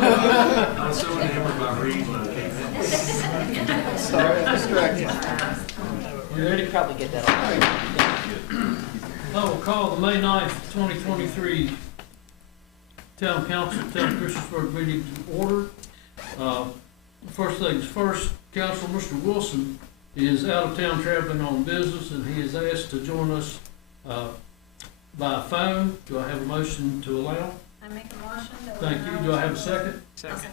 I'm so enamored by reading my Sorry, I'm distracted. You ready? Probably get that on. I will call the May 9th, 2023 Town Council, Town Christiansburg meeting to order. First things first, Council, Mr. Wilson is out of town traveling on business, and he is asked to join us by phone. Do I have a motion to allow? I make a motion that. Thank you. Do I have a second? Second.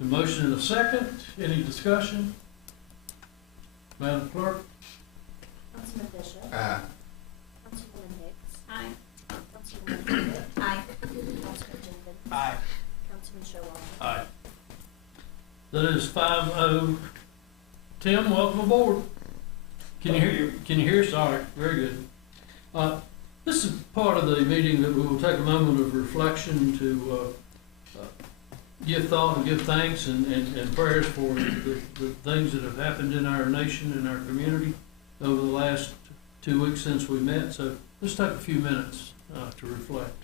The motion and a second. Any discussion? Madam Clerk? Councilman Bishop. Aye. Councilwoman Hicks. Aye. Councilwoman Bennett. Aye. Councilman Jenkins. Aye. Councilman Showalter. Aye. That is 5-0. Tim, welcome aboard. Can you hear us? All right, very good. This is part of the meeting that we will take a moment of reflection to give thought and give thanks and prayers for the things that have happened in our nation and our community over the last 2 weeks since we met. So let's take a few minutes to reflect.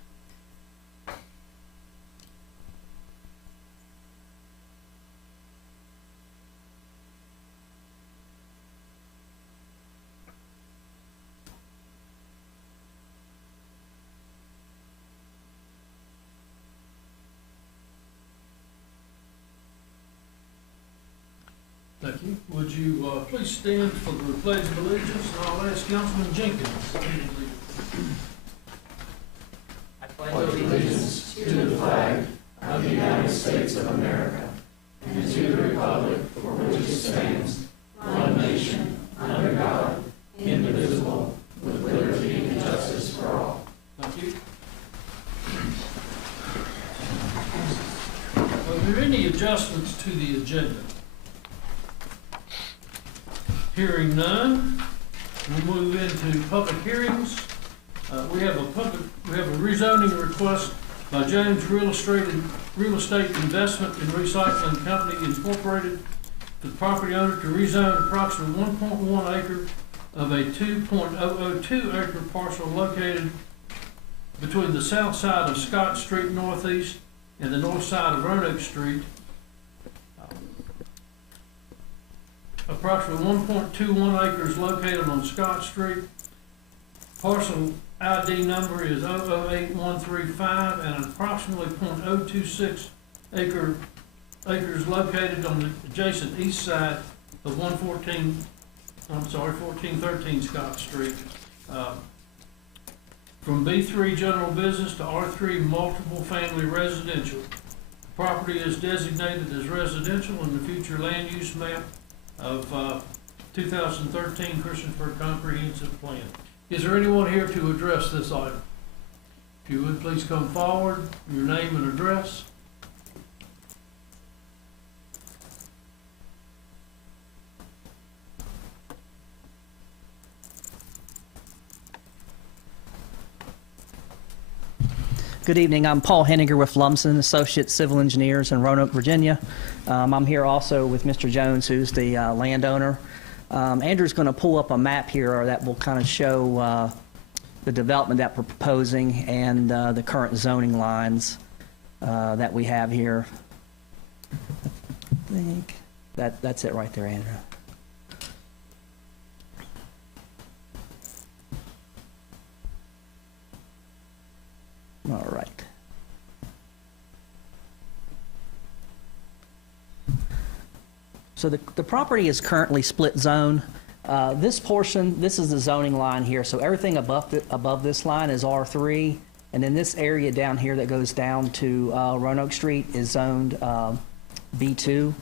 Thank you. Would you please stand for the Pledge of Allegiance, and I'll ask Councilman Jenkins. I pledge allegiance to the flag of the United States of America and to the republic for which it stands, one nation, under God, indivisible, with liberty and justice for all. Thank you. Are there any adjustments to the agenda? Hearing none, we'll move into public hearings. We have a rezoning request by James Real Estate Investment and Recycling Company Incorporated for the property owner to rezone approximately 1.1 acre of a 2.002 acre parcel located between the south side of Scott Street Northeast and the north side of Roanoke Street. Approximately 1.21 acres located on Scott Street. Parcel ID number is 008135, and approximately 0.026 acres located on the adjacent east side of 1413 Scott Street. From B3 general business to R3 multiple family residential. The property is designated as residential in the future land use map of 2013 Christiansburg Comprehensive Plan. Is there anyone here to address this item? If you would please come forward, your name and address. Good evening. I'm Paul Henniger with Lumsden Associates Civil Engineers in Roanoke, Virginia. I'm here also with Mr. Jones, who's the landowner. Andrew's going to pull up a map here that will kind of show the development that we're proposing and the current zoning lines that we have here. I think that's it right there, Andrew. All right. So the property is currently split zone. This portion, this is the zoning line here. So everything above this line is R3. And then this area down here that goes down to Roanoke Street is zoned B2.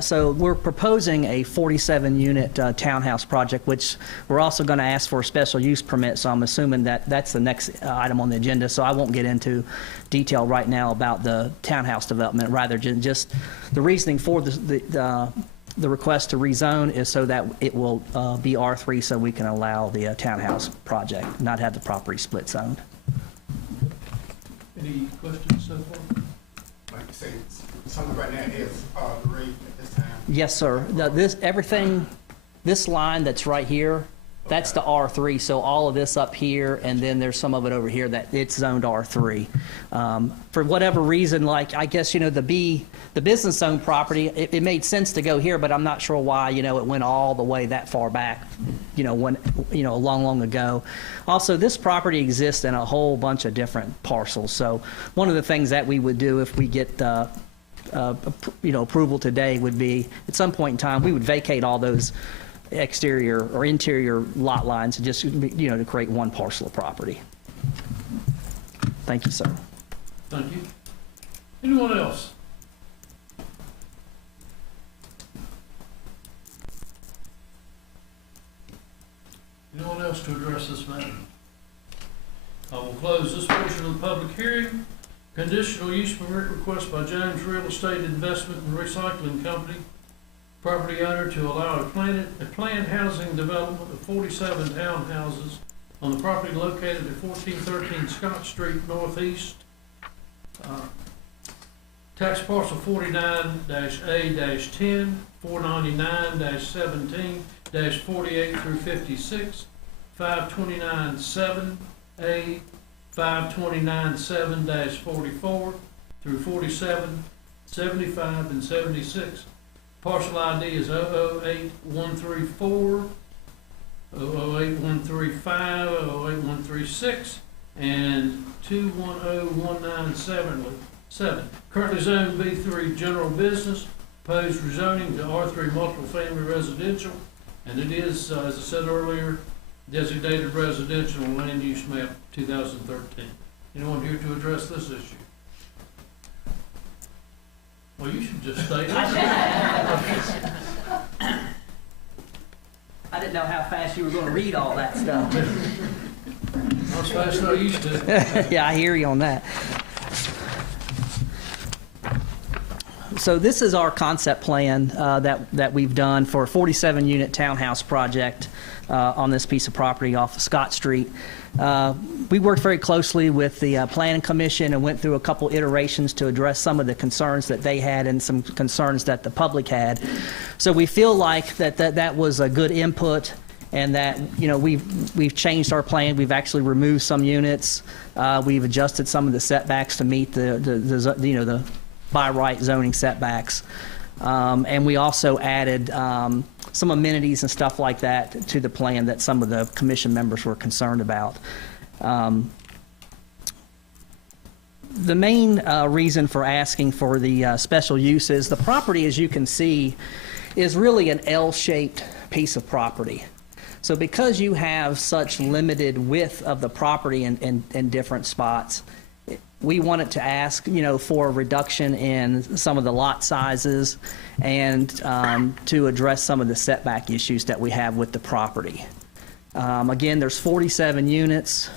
So we're proposing a 47-unit townhouse project, which we're also going to ask for a special use permit. So I'm assuming that that's the next item on the agenda. So I won't get into detail right now about the townhouse development. Rather, just the reasoning for the request to rezone is so that it will be R3, so we can allow the townhouse project, not have the property split zoned. Any questions so far? Like you say, something right now is the rate at this time. Yes, sir. This line that's right here That's the R3, so all of this up here, and then there's some of it over here that it's zoned R3. For whatever reason, like, I guess, the business zone property, it made sense to go here, but I'm not sure why, it went all the way that far back, when, long ago. Also, this property exists in a whole bunch of different parcels, so one of the things that we would do if we get approval today would be, at some point in time, we would vacate all those exterior or interior lot lines and just, to create one parcel of property. Thank you, sir. Thank you. Anyone else? Anyone else to address this matter? I will close this portion of the public hearing. Conditional use permit request by James Real Estate Investment and Recycling Company, property owner, to allow a planned housing development of 47 townhouses on the property located at 1413 Scott Street Northeast. Tax parcel 49-A-10, 499-17-48 through 56, 529-7A, 529-7-44 through 47, 75, and 76. Parcel ID is 008134, 008135, 08136, and 210197. Currently zoned B3 general business, proposed rezoning to R3 multiple family residential, and it is, as I said earlier, designated residential land use map 2013. Anyone here to address this issue? Well, you should just stay. I didn't know how fast you were going to read all that stuff. Not as fast as I used to. Yeah, I hear you on that. So this is our concept plan that we've done for a 47-unit townhouse project on this piece of property off of Scott Street. We worked very closely with the Planning Commission and went through a couple iterations to address some of the concerns that they had and some concerns that the public had. So we feel like that was a good input, and that we've changed our plan. We've actually removed some units. We've adjusted some of the setbacks to meet the by right zoning setbacks. And we also added some amenities and stuff like that to the plan that some of the commission members were concerned about. The main reason for asking for the special use is the property, as you can see, is really an L-shaped piece of property. So because you have such limited width of the property in different spots, we wanted to ask, for a reduction in some of the lot sizes and to address some of the setback issues that we have with the property. Again, there's 47 units.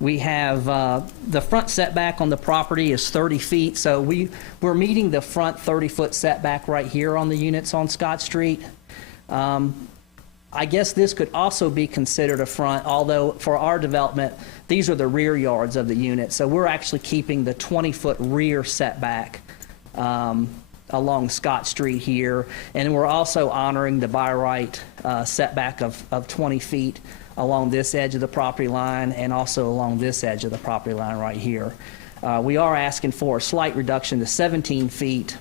We have the front setback on the property is 30 feet, so we're meeting the front 30-foot setback right here on the units on Scott Street. I guess this could also be considered a front, although for our development, these are the rear yards of the unit. So we're actually keeping the 20-foot rear setback along Scott Street here. And we're also honoring the by right setback of 20 feet along this edge of the property line and also along this edge of the property line right here. We are asking for a slight reduction to 17 feet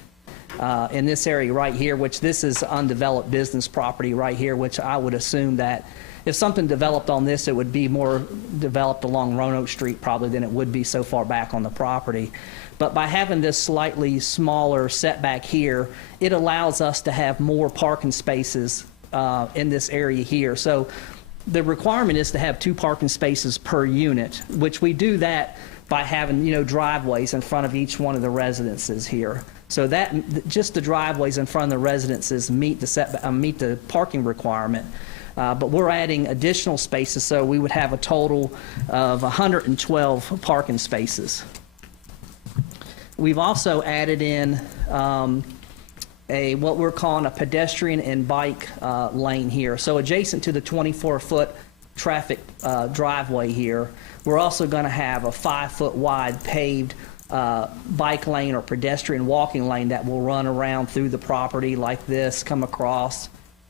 in this area right here, which this is undeveloped business property right here, which I would assume that if something developed on this, it would be more developed along Roanoke Street probably than it would be so far back on the property. But by having this slightly smaller setback here, it allows us to have more parking spaces in this area here. So the requirement is to have 2 parking spaces per unit, which we do that by having, driveways in front of each one of the residences here. So that just the driveways in front of the residences meet the parking requirement. But we're adding additional spaces, so we would have a total of 112 parking spaces. We've also added in what we're calling a pedestrian and bike lane here. So adjacent to the 24-foot traffic driveway here, we're also going to have a 5-foot wide paved bike lane or pedestrian walking lane that will run around through the property like this, come across,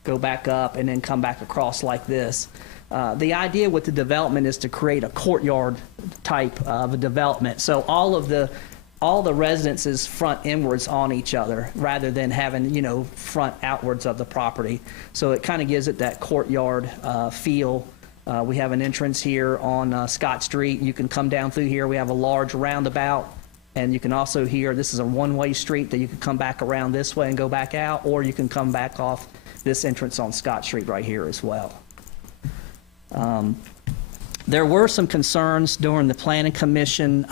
go back up, and then come back across like this. The idea with the development is to create a courtyard type of a development. So all the residences front inwards on each other rather than having, you know, front outwards of the property. So it kind of gives it that courtyard feel. We have an entrance here on Scott Street. You can come down through here. We have a large roundabout. And you can also hear, this is a one-way street that you can come back around this way and go back out, or you can come back off this entrance on Scott Street right here as well. There were some concerns during the Planning Commission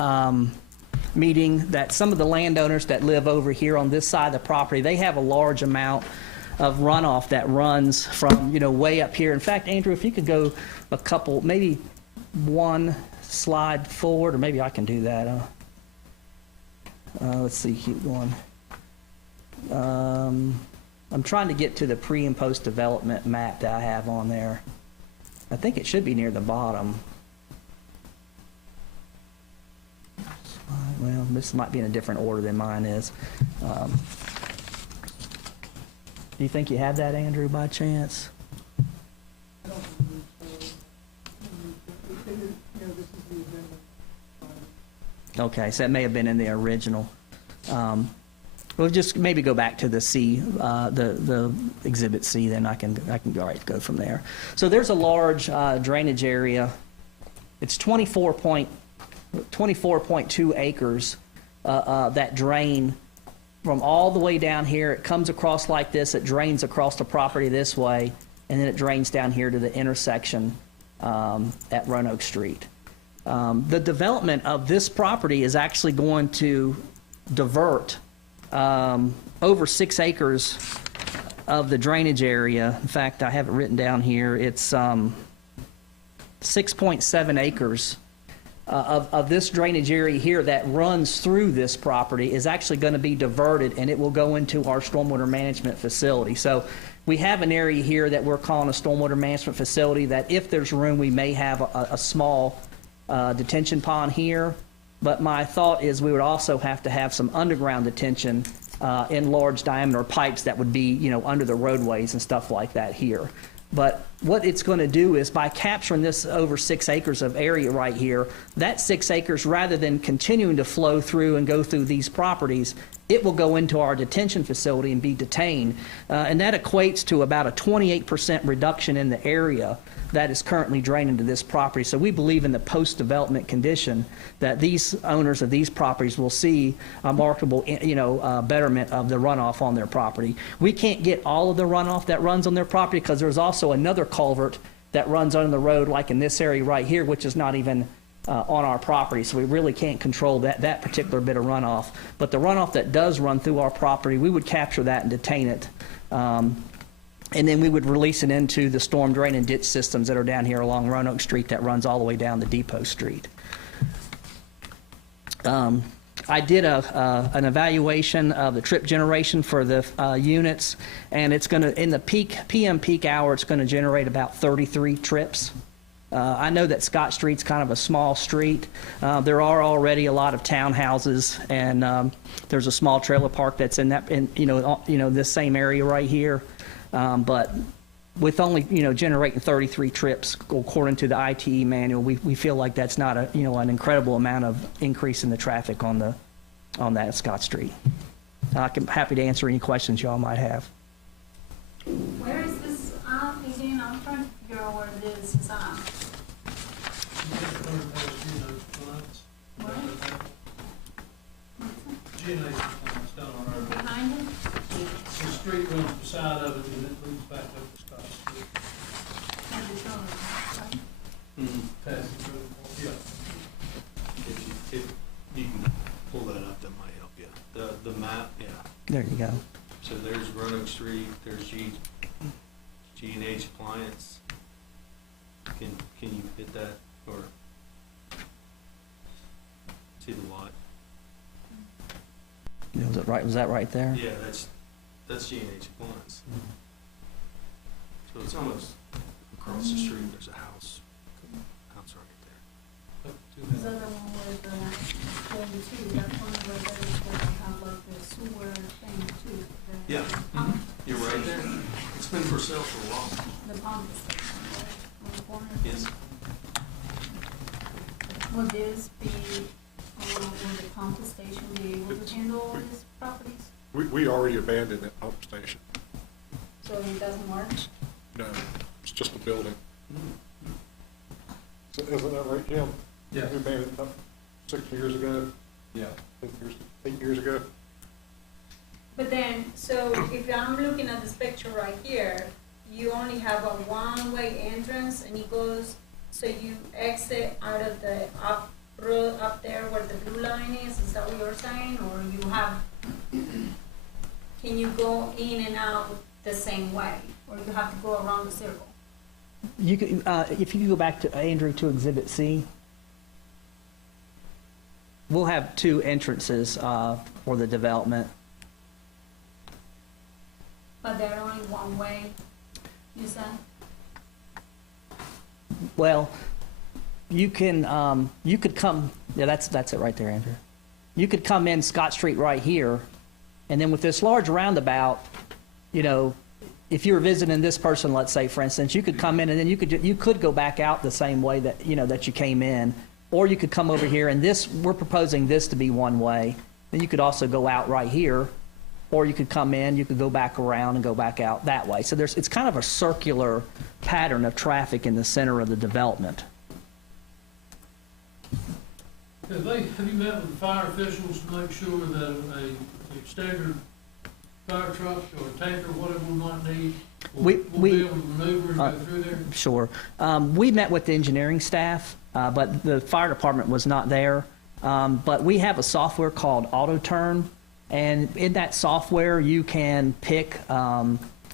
meeting that some of the landowners that live over here on this side of the property, they have a large amount of runoff that runs from, you know, way up here. In fact, Andrew, if you could go a couple, maybe one slide forward, or maybe I can do that. Let's see, keep going. I'm trying to get to the pre and post development map that I have on there. I think it should be near the bottom. Well, this might be in a different order than mine is. Do you think you have that, Andrew, by chance? Okay, so that may have been in the original. We'll just maybe go back to the C, the Exhibit C, then I can go from there. So there's a large drainage area. It's 24.2 acres that drain from all the way down here. It comes across like this. It drains across the property this way, and then it drains down here to the intersection at Roanoke Street. The development of this property is actually going to divert over 6 acres of the drainage area. In fact, I have it written down here. It's 6.7 acres of this drainage area here that runs through this property is actually going to be diverted, and it will go into our stormwater management facility. So we have an area here that we're calling a stormwater management facility that if there's room, we may have a small detention pond here. But my thought is we would also have to have some underground detention in large diameter pipes that would be, you know, under the roadways and stuff like that here. But what it's going to do is by capturing this over 6 acres of area right here, that 6 acres, rather than continuing to flow through and go through these properties, it will go into our detention facility and be detained. And that equates to about a 28% reduction in the area that is currently drained into this property. So we believe in the post-development condition that these owners of these properties will see a markable, betterment of the runoff on their property. We can't get all of the runoff that runs on their property because there's also another culvert that runs under the road, like in this area right here, which is not even on our property. So we really can't control that particular bit of runoff. But the runoff that does run through our property, we would capture that and detain it. And then we would release it into the storm drain and ditch systems that are down here along Roanoke Street that runs all the way down to Depot Street. I did an evaluation of the trip generation for the units, and it's going to, in the PM peak hour, it's going to generate about 33 trips. I know that Scott Street's kind of a small street. There are already a lot of townhouses, and there's a small trailer park that's in that, this same area right here. But with only, generating 33 trips according to the ITE manual, we feel like that's not an incredible amount of increase in the traffic on that Scott Street. I'm happy to answer any questions y'all might have. Where is this again? I'm trying to figure out where it is. Behind it? The street runs beside of it, and it leads back up to Scott Street. Passing through the, yeah. If you can pull that up, that might help you. The map, yeah. There you go. So there's Roanoke Street, there's G&H Appliance. Can you hit that, or see the lot? Was it right? Was that right there? Yeah, that's G&H Appliance. So it's almost across the street. There's a house right Is that the one with the 42? That one where there's the sewer thing too? there. Yeah, you're right there. It's It's been for sale for a while. The pump station on the corner. Yes. Will this be, will the pump station be able to handle all these properties? We already abandoned that pump station. So it doesn't work? No, it's just a building. So isn't that right, Jim? Yeah. We abandoned it 6 years ago, Yeah. 8 years ago. But then, so if I'm looking at this picture right here, you only have a one-way entrance and it goes, so you exit out of the up road up there where the blue line is that what you're saying? Or you have, can you go in and out the same way? Or you have to go around the circle? You could, if you could go back to, Andrew, to Exhibit C. We'll have 2 entrances for the development. But they're only one way, you said? Well, you could come, yeah, that's it right there, Andrew. You could come in Scott Street right here, and then with this large roundabout, you know, if you were visiting this person, let's say, for instance, you could come in and then you could go back out the same way that, you know, that you came in, or you could come over here, and this, we're proposing this to be one way. Then you could also go out right here, or you could come in, you could go back around and go back out that way. So it's kind of a circular pattern of traffic in the center of the development. Have you met with the fire officials to make sure that a standard fire truck or a tanker, whatever we might need, will be able to maneuver and go through there? Sure. We met with the engineering staff, but the fire department was not there. But we have a software called AutoTurn, and in that software you can pick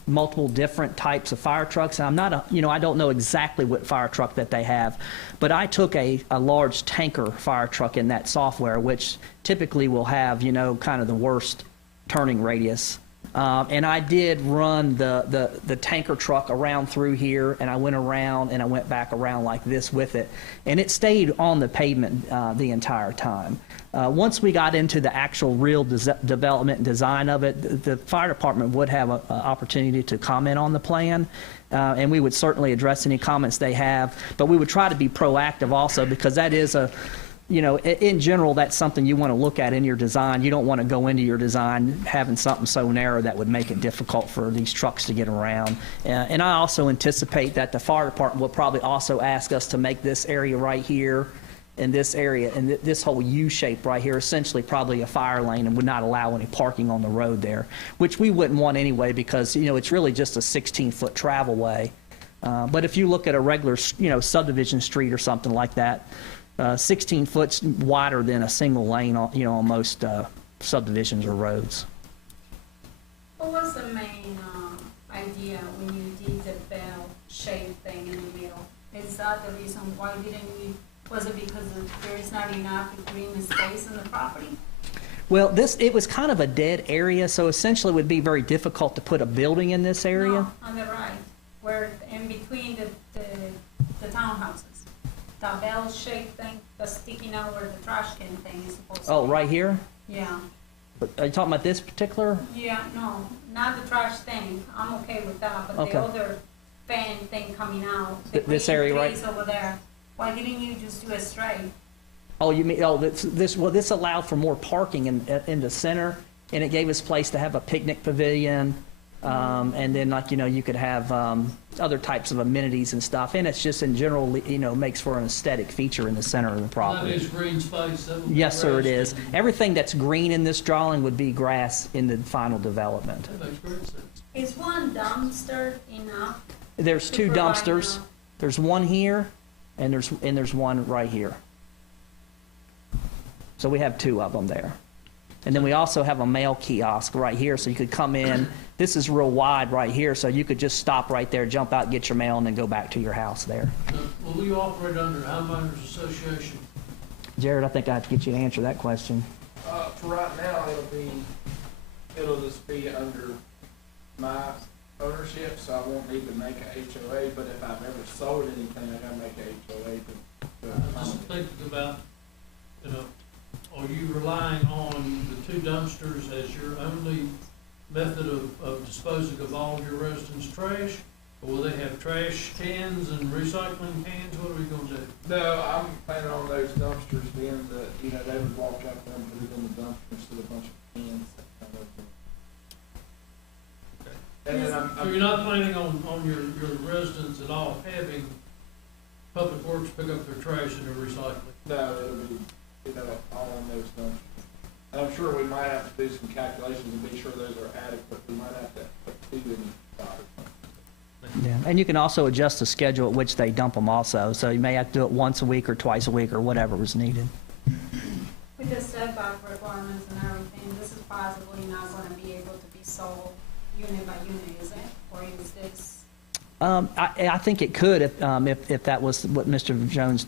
multiple different types of fire trucks. And I don't know exactly what fire truck that they have, but I took a large tanker fire truck in that software, which typically will have, kind of the worst turning radius. And I did run the tanker truck around through here, and I went around and I went back around like this with it, and it stayed on the pavement the entire time. Once we got into the actual real development and design of it, the fire department would have an opportunity to comment on the plan, and we would certainly address any comments they have, but we would try to be proactive also, because that is in general, that's something you want to look at in your design. You don't want to go into your design having something so narrow that would make it difficult for these trucks to get around. And I also anticipate that the fire department will probably also ask us to make this area right here and this area and this whole U shape right here essentially probably a fire lane, and would not allow any parking on the road there, which we wouldn't want anyway, because it's really just a 16-foot travel way. But if you look at a regular subdivision street or something like that, 16 foot's wider than a single lane on most subdivisions or roads. What was the main idea when you did the bell-shaped thing in the middle? Is that the reason why didn't you? Was it because there is not enough green space in the property? Well, it was kind of a dead area, so essentially it would be very difficult to put a building in this area. No, on the right, where in between the townhouses. The bell-shaped thing that's sticking out where the trash can thing is supposed to be. Oh, right here? Yeah. Are you talking about this particular? Yeah, no, not the trash thing. I'm okay with that, but Okay. the other fan thing coming out. the This green area, right? trees over there. Why didn't you just do a straight? Oh, you mean, this allowed for more parking in the center, and it gave us place to have a picnic pavilion, and then you could have other types of amenities and stuff, and it's just in general, makes for an aesthetic feature in the center of the That property. is green space. That would be Yes, sir, it grass. is. Everything that's green in this drawing would be grass in the final development. That makes great sense. Is one dumpster enough? There's to 2 provide dumpsters. enough? There's one here, and there's one right here. So we have 2 of them there. And then we also have a mail kiosk right here, so you could come in. This is real wide right here, so you could just stop right there, jump out, get your mail, and then go back to your house there. Now, will you operate under homeowners association? Jared, I think I have to get you to answer that question. For right now, it'll just be under my ownership, so I won't need to make a HOA, but if I've ever sold anything, I gotta make a HOA I'm just thinking about, are you relying on the 2 dumpsters as your only method of disposing of all of your residents' trash? Or will they have trash cans and recycling cans? What are we gonna do? No, I'm planning on those dumpsters being they would walk out there and put it in the dumpster instead of a bunch of cans. That kind of thing. And then So you're not planning on your residents at all having Public Works pick up their trash and their recycling? no, it'll be, all on those dumpsters. And I'm sure we might have to do some calculations and be sure those are adequate. We might have to put 2 in the spot or something. Yeah, and you can also adjust the schedule at which they dump them also, so you may have to do it once a week or twice a week or whatever was needed. With the setback requirements and everything, this is possibly not gonna be able to be sold unit by unit, is it? Or is this? I think it could if that was what Mr. Jones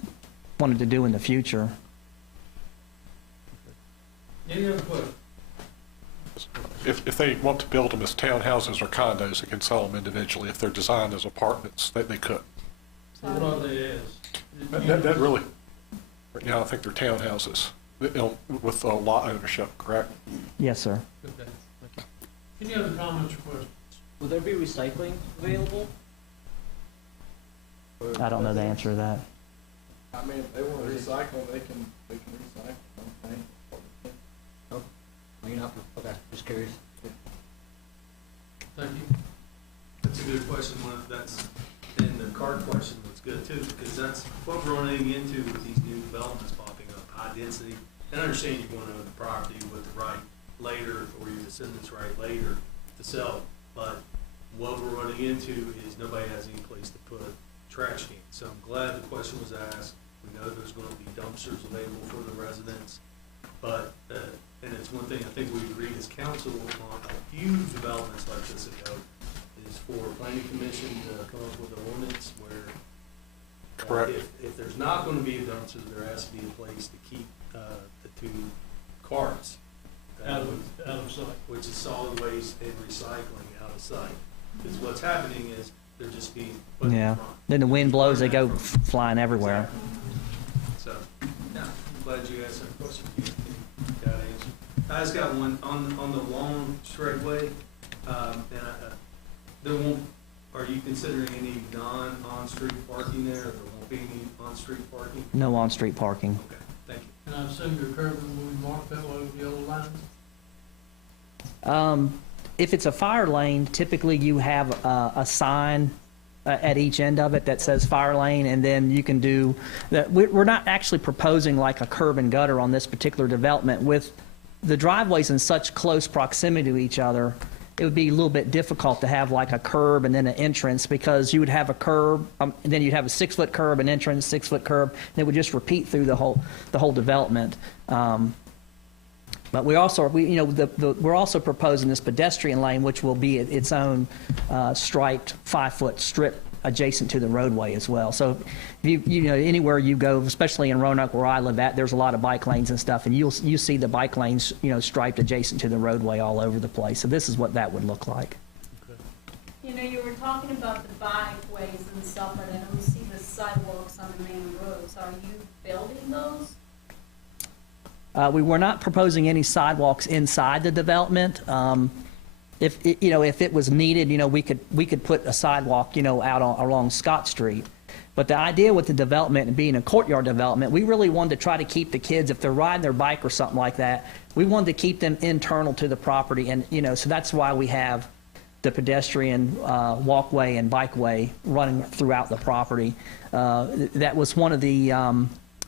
wanted to do in the future. Any other questions? If they want to build them as townhouses or condos, they can sell them individually. If they're designed as apartments, they couldn't. So what are they as? That really, right now, I think they're townhouses with lot ownership, correct? Yes, sir. Okay, thank you. Any other comments or questions? Will there be recycling available? I don't know the answer to that. I mean, if they want to recycle, they can recycle, okay? Well, you're not, okay, just curious. Thank you. That's a good question, and the card question was good too, because that's what we're running into with these new developments popping up, high density. And I understand you want to own the property with the right later, or your descendants' right later to sell, but what we're running into is nobody has any place to put trash cans. So I'm glad the question was asked. We know there's going to be dumpsters available for the residents, but, and it's one thing I think we agreed as council on huge developments like this ago, is for planning commission to come up with an ordinance where Correct. if there's not going to be a dumpster, there has to be a place to keep the 2 carts. Out of sight. Which is solid waste and recycling out of sight. Because what's happening is they're just being put in Yeah. front. Then the wind blows, they go flying everywhere. So, yeah, I'm glad you asked that question. Got an answer. I just got one on the long straightway. There won't. Are you considering any on-street parking there? Or there won't be any on-street parking? No on-street parking. Okay, thank you. And I assume your curbing will be marked that way with yellow lines? If it's a fire lane, typically you have a sign at each end of it that says fire lane, and then you can do that. We're not actually proposing like a curb and gutter on this particular development. With the driveways in such close proximity to each other, it would be a little bit difficult to have like a curb and then an entrance, because you would have a curb, and then you'd have a 6-foot curb, an entrance, 6-foot curb, and it would just repeat through the whole development. But we're also proposing this pedestrian lane, which will be its own striped 5-foot strip adjacent to the roadway as well. So if you know, anywhere you go, especially in Roanoke where I live at, there's a lot of bike lanes and stuff, and you see the bike lanes, striped adjacent to the roadway all over the place. So this is what that would look like. You were talking about the bikeways and stuff, but I don't see the sidewalks on the main roads. Are you building those? We were not proposing any sidewalks inside the development. If it was needed, we could put a sidewalk, out along Scott Street. But the idea with the development and being a courtyard development, we really wanted to try to keep the kids, if they're riding their bike or something like that, we wanted to keep them internal to the property. And, so that's why we have the pedestrian walkway and bikeway running throughout the property. That was one of the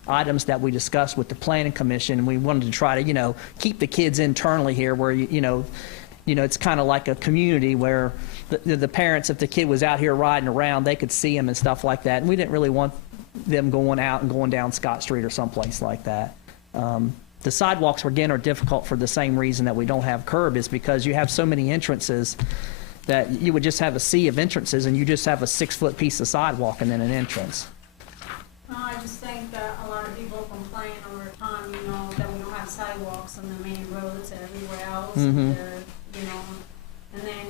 items that we discussed with the planning commission. We wanted to try to, keep the kids internally here where, it's kind of like a community where the parents, if the kid was out here riding around, they could see him and stuff like that. And we didn't really want them going out and going down Scott Street or someplace like that. The sidewalks, again, are difficult for the same reason that we don't have curb, is because you have so many entrances that you would just have a sea of entrances, and you just have a 6-foot piece of sidewalk and then an entrance. No, I just think that a lot of people complain over time, that we don't have sidewalks on the main roads and everywhere else. Mhm. And then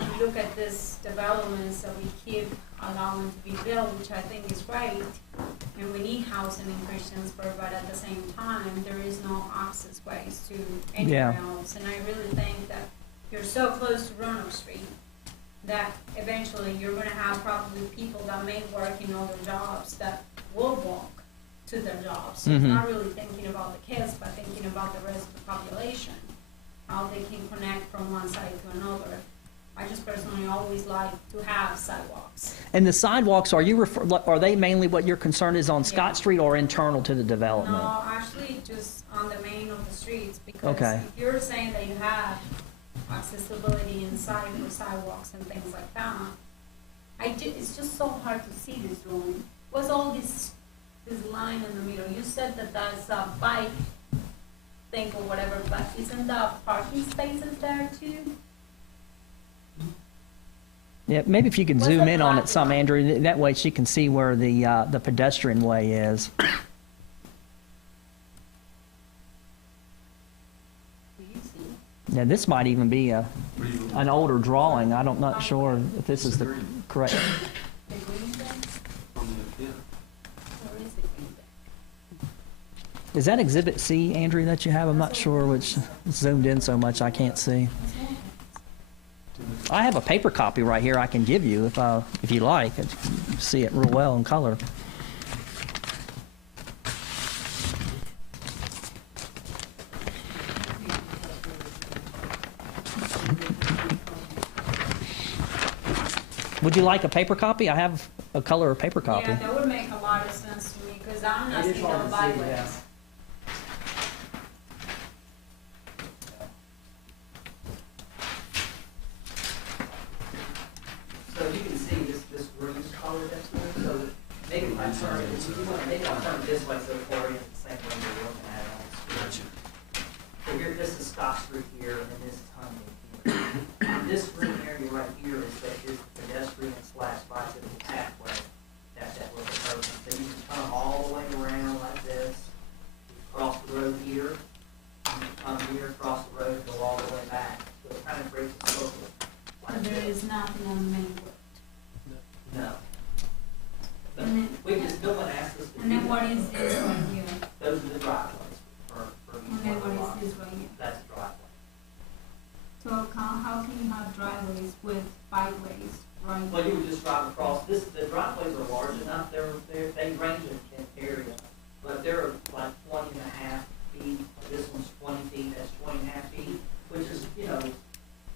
you look at this developments that we keep allowing to be built, which I think is great, and we need housing in Christiansburg, but at the same time, there is no access ways to anywhere else. And I really think that you're so close to Roanoke Street that eventually you're gonna have probably people that may work in other jobs that will walk to their jobs. So it's not really thinking about the kids, but thinking about the rest of the population, how they can connect from one side to another. I just personally always like to have sidewalks. And the sidewalks, are they mainly what your concern is on Scott Yeah. Street or internal to the development? No, actually, just on the main of the streets, because Okay. if you're saying that you have accessibility inside for sidewalks and things like that, it's just so hard to see this drawing. What's all this line in the middle? You said that that's a bike thing or whatever, but isn't that parking spaces there too? Yeah, maybe if you could What's zoom the in on it black some, line? Andrew, that way she can see where the pedestrian way is. Do you see? Now, this might even be an older drawing. Not sure if this is the correct. The green thing? Yeah. Where is the green thing? Is that Exhibit C, Andrew, that you have? I'm not sure which, it's zoomed in so much I can't see. I have a paper copy right here I can give you if you like. See it real well in color. Would you like a paper copy? I have a color paper copy. Yeah, that would make a lot of sense to me, because I'm not seeing the byways. So you can see this green color that's there, so maybe if I turn it, if you want, maybe I'll turn it this way so the orient the same way you're looking at it on the screen. So here, this is Scott Street here, and this is Huntington here. This green area right here is pedestrian slash bicycle pathway that we're proposing. So you can come all the way around like this, cross the road here, come here, cross the road, go all the way back. So it kind of creates a circle like But there this. is nothing on the main road. No. And then- We can still ask us to And then do what that. is this right here? Those are the driveways for And each then one of the what lots. is this right here? That's the driveway. So how can you have driveways with bikeways right Well, you here? would just drive across, the driveways are large enough, they range in area, but they're like 20 and a half feet, this one's 20 feet, that's 20 and a half feet, which is,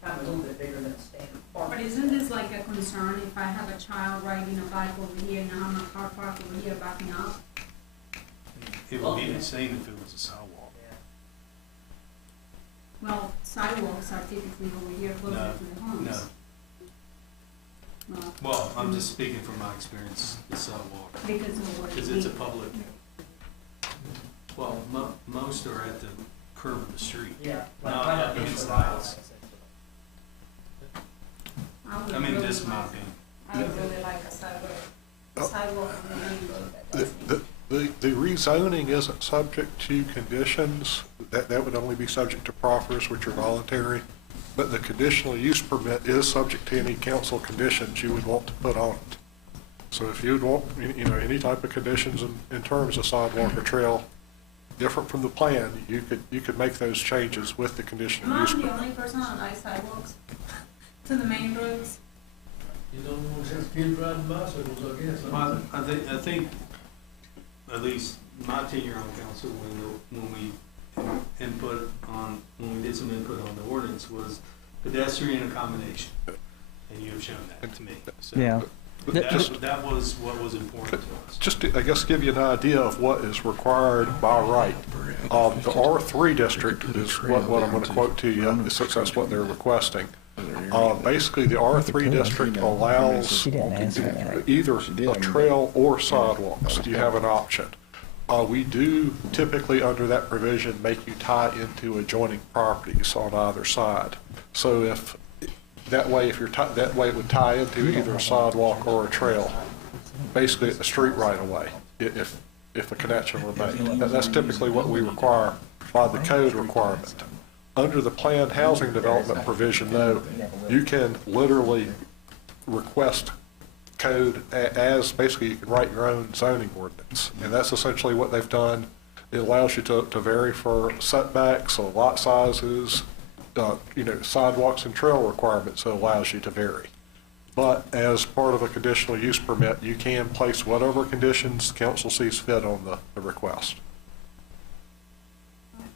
kind of a little bit bigger than a standard park. But isn't this like a concern if I have a child riding a bike over here and I have my car parked over here backing up? It would be the same if it was a sidewalk. Yeah. Well, sidewalks are typically over here closer No, to the homes. No, Well, well, I'm just speaking from my experience, the sidewalk, because of what because it's a public, well, most are at the curb of the street. Yeah. No, Like, yeah, right against against the the house. would I mean, really this like- might be, I would really like a sidewalk on the main road that The, does the, the rezoning isn't subject to conditions, that would only be subject to proffers, which are voluntary. But the conditional use permit is subject to any council conditions you would want to put on it. So if you'd want, any type of conditions in terms of sidewalk or trail, different from the plan, you could make those changes with the Am conditional I use the permit. only person that likes sidewalks to the main roads? You don't want to have kids riding bicycles, I guess. I think, at least my tenure on council, when we did some input on the ordinance, was pedestrian accommodation. And you have shown that to me. So Yeah. That was what was important to us. Just to, I guess, give you an idea of what is required by right. The R3 district is what I'm going to quote to you, since that's what they're requesting. Basically, the R3 district allows She didn't answer that. either a trail or sidewalks. You have an option. We do typically, under that provision, make you tie into adjoining properties on either side. So if that way it would tie into either a sidewalk or a trail, basically a street right away, if a connection were made. That's typically what we require by the code requirement. Under the planned housing development provision, though, you can literally request code as basically you can write your own zoning ordinance. And that's essentially what they've done. It allows you to vary for setbacks, so lot sizes, sidewalks and trail requirements, it allows you to vary. But as part of a conditional use permit, you can place whatever conditions council sees fit on the request.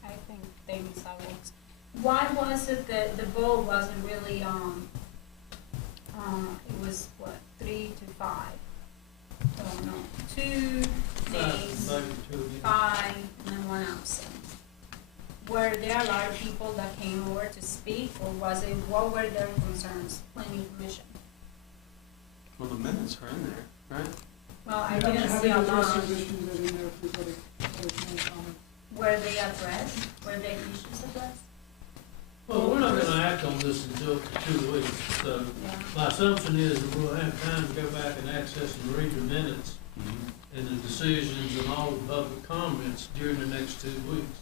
I think they need sidewalks. Why was it that the vote wasn't really, it was what, 3 to 5? Oh, no, 2 nays, 5, and then 1 absent. Were there a lot of people that came over to speak, or was it, what were their concerns, planning commission? Well, the minutes are in there, right? Well, I didn't see a lot. Were they addressed? Were their issues addressed? Well, we're not gonna act on this until 2 weeks, so Yeah. my assumption is that we'll have time to go back and access and read the minutes and the decisions and all the public comments during the next 2 weeks.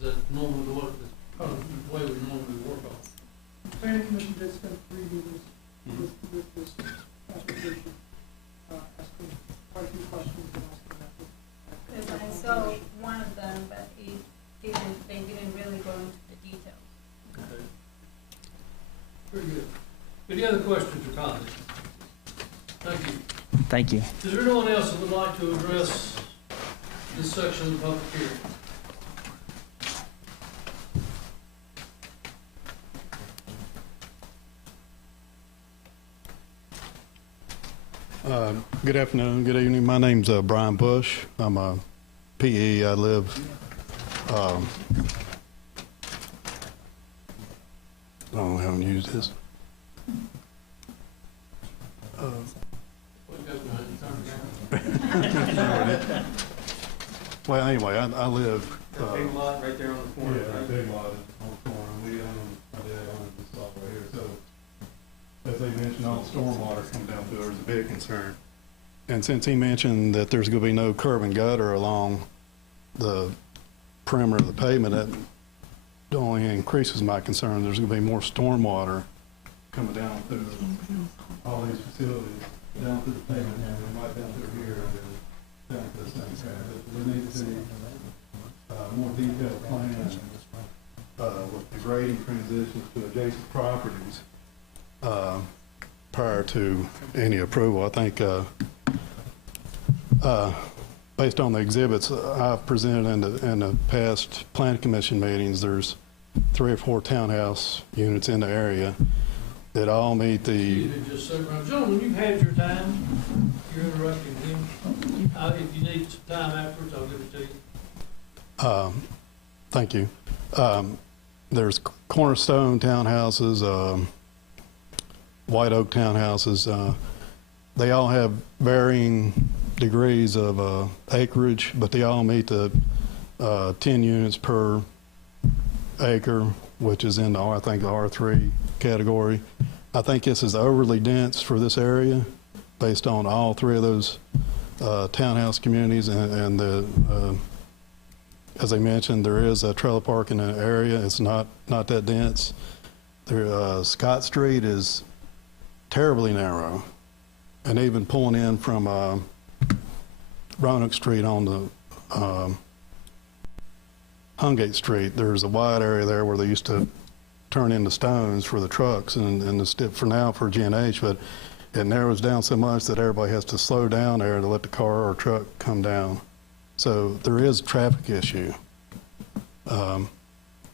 That's normally the way we normally work on. The planning commission did spend 3 meetings with this application, asking quite a few questions and asking that. Because I saw one of them, but they didn't really go into the details. Okay. Very good. Any other questions or comments? Thank you. Thank you. Is there anyone else that would like to address this section of the public hearing? Good afternoon, good evening. My name's Brian Bush. I'm a PE. I live I don't know how to use this. Well, anyway, I live. That big lot right there on the corner, Yeah, right? big lot on the corner. We own, my dad owns this lot right here. So, as they mentioned, all the stormwater coming down through there is a big concern. And since he mentioned that there's gonna be no curb and gutter along the perimeter of the pavement, that only increases my concern. There's gonna be more stormwater coming down through all these facilities, down through the pavement, and then right down through here, and then down to the same side. But we need to see more detailed plan with the grading transitions to adjacent properties prior to any approval. I think based on the exhibits I've presented in the past planning commission meetings, there's 3 or 4 townhouse units in the area that all meet the. You can just sit around. Gentlemen, you've had your time. You're interrupting him. If you need some time afterwards, I'll give it to you. Thank you. There's Cornerstone townhouses, White Oak townhouses. They all have varying degrees of acreage, but they all meet the 10 units per acre, which is in the, I think, the R3 category. I think this is overly dense for this area based on all 3 of those townhouse communities, and the as I mentioned, there is a trailer park in the area. It's not that dense. There, Scott Street is terribly narrow, and even pulling in from Roanoke Street on the Hungate Street, there's a wide area there where they used to turn into stones for the trucks and for now for G&H, but it narrows down so much that everybody has to slow down there to let the car or truck come down. So there is a traffic issue.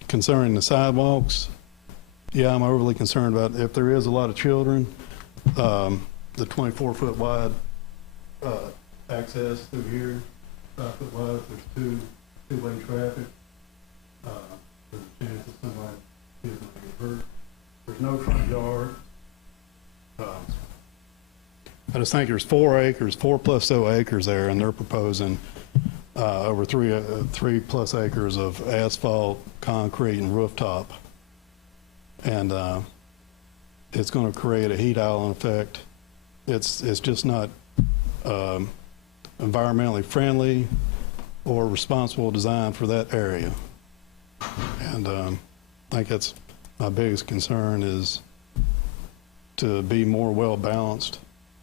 Concerning the sidewalks, yeah, I'm overly concerned about if there is a lot of children, the 24-foot wide access through here, 5-foot wide, if there's two-way traffic, there's a chance that somebody is going to get hurt. There's no front yard. I just think there's 4 acres, 4+ acres there, and they're proposing over 3+ acres of asphalt, concrete, and rooftop. And it's going to create a heat island effect. It's just not environmentally friendly or responsible design for that area. And I think that's my biggest concern, is to be more well-balanced.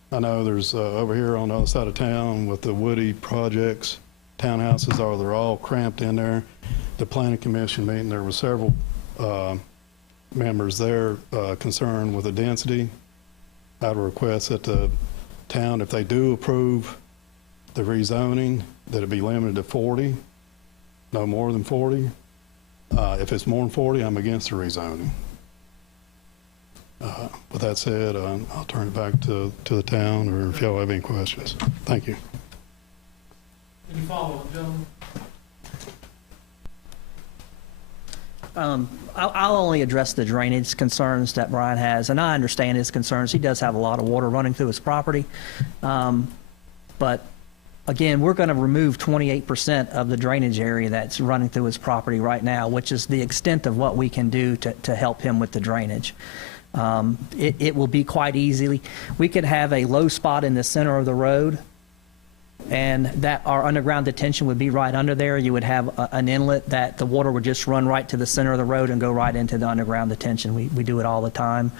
I know there's over here on the other side of town with the Woody projects, townhouses they're all cramped in there. The planning commission meeting, there were several members there concerned with the density. I would request that the town, if they do approve the rezoning, that it be limited to 40, no more than 40. If it's more than 40, I'm against the rezoning. With that said, I'll turn it back to the town, or if y'all have any questions. Thank you. Any follow-up, gentlemen? I'll only address the drainage concerns that Brian has, and I understand his concerns. He does have a lot of water running through his property. But again, we're going to remove 28% of the drainage area that's running through his property right now, which is the extent of what we can do to help him with the drainage. It will be quite easily. We could have a low spot in the center of the road, and that our underground detention would be right under there. You would have an inlet that the water would just run right to the center of the road and go right into the underground detention. We do it all the time.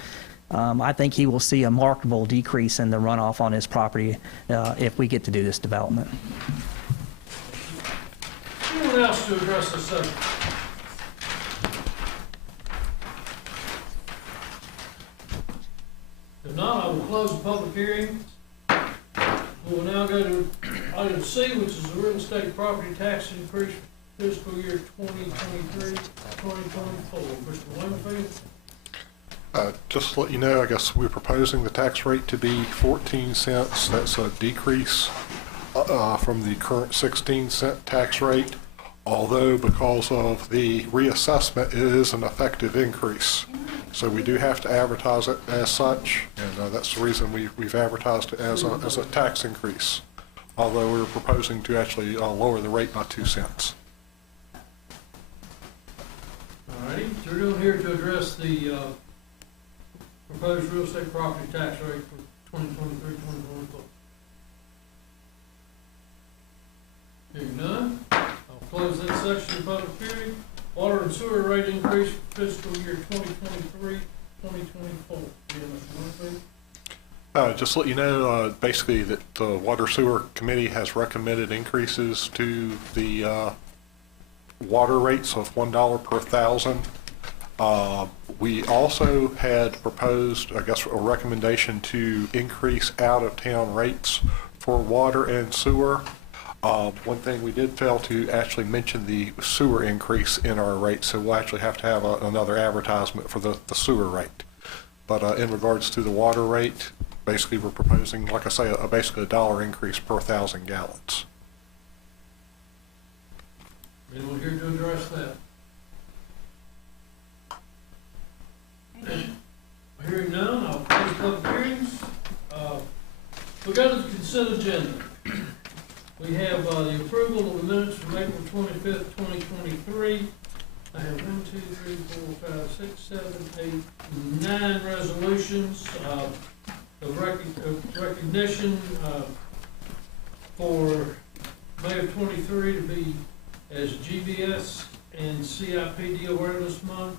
I think he will see a markable decrease in the runoff on his property if we get to do this development. Anyone else to address this subject? If not, I will close the public hearing. We will now go to item C, which is the real estate property tax increase for fiscal year 2023, 2024. Mr. Winfield? Just to let you know, I guess we're proposing the tax rate to be 14 cents. That's a decrease from the current 16-cent tax rate, although because of the reassessment, it is an effective increase. So we do have to advertise it as such, and that's the reason we've advertised it as a tax increase, although we're proposing to actually lower the rate by 2 cents. All righty, so we're doing here to address the proposed real estate property tax rate for 2023, 2024. Hearing none, I'll close that section of the public hearing. Water and sewer rate increase for fiscal year 2023, 2024. Just to let you know, basically that the Water Sewer Committee has recommended increases to the water rates of $1 per thousand. We also had proposed, I guess, a recommendation to increase out-of-town rates for water and sewer. One thing we did fail to actually mention the sewer increase in our rate, so we'll actually have to have another advertisement for the sewer rate. But in regards to the water rate, basically we're proposing, like I say, basically a $1 increase per 1,000 gallons. Anyone here to address that? Hearing none, I'll close public hearings. We go to the consent agenda. We have the approval of the minutes from April 25th, 2023. I have 1, 2, 3, 4, 5, 6, 7, 8, 9 resolutions of recognition for May of 23 to be as GBS and CIPD Awareness Month.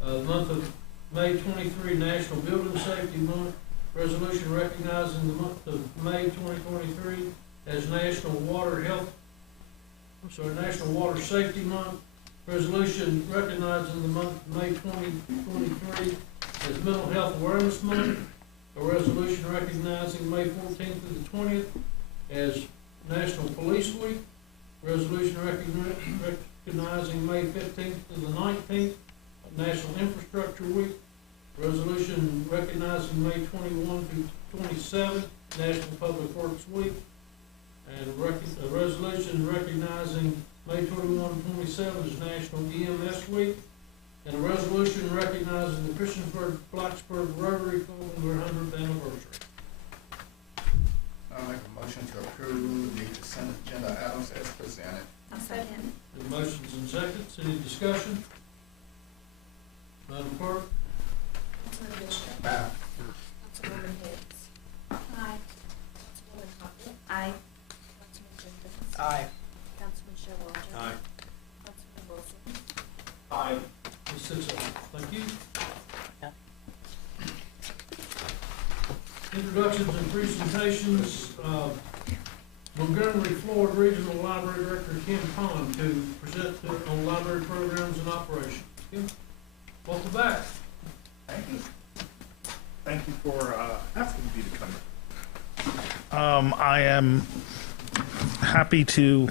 The month of May 23, National Building Safety Month. Resolution recognizing the month of May 2023 as National Water Safety Month. Resolution recognizing the month of May 2023 as Mental Health Awareness Month. A resolution recognizing May 14th through the 20th as National Police Week. Resolution recognizing May 15th through the 19th, National Infrastructure Week. Resolution recognizing May 21 through 27, National Public Works Week. And a resolution recognizing May 21 and 27 as National EMS Week. And a resolution recognizing the Christiansburg-Blacksburg Rotary Club on their 100th anniversary. I'll make a motion to approve the consent agenda items as presented. I'll second. The motions and seconds, any discussion? Madam Clerk? Councilman Bishop. Aye. Councilwoman Hicks. Aye. Councilwoman Hopkins. Aye. Councilman Jenkins. Aye. Councilman Showalter. Aye. Councilman Wilson. Aye. Ms. Sisson, thank you. Introductions and presentations. Montgomery Floyd Regional Library Director Kim Pond to present on library programs and operations. Kim? Welcome back. Thank you. Thank you for asking me to come. I am happy to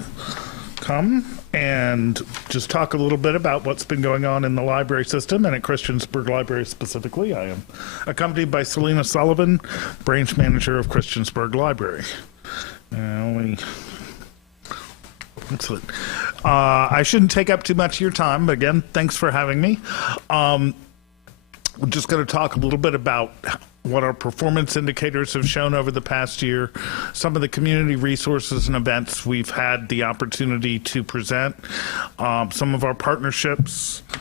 come and just talk a little bit about what's been going on in the library system and at Christiansburg Library specifically. I am accompanied by Selena Sullivan, branch manager of Christiansburg Library. Excellent. I shouldn't take up too much of your time, but again, thanks for having me. We're just going to talk a little bit about what our performance indicators have shown over the past year, some of the community resources and events we've had the opportunity to present, some of our partnerships, a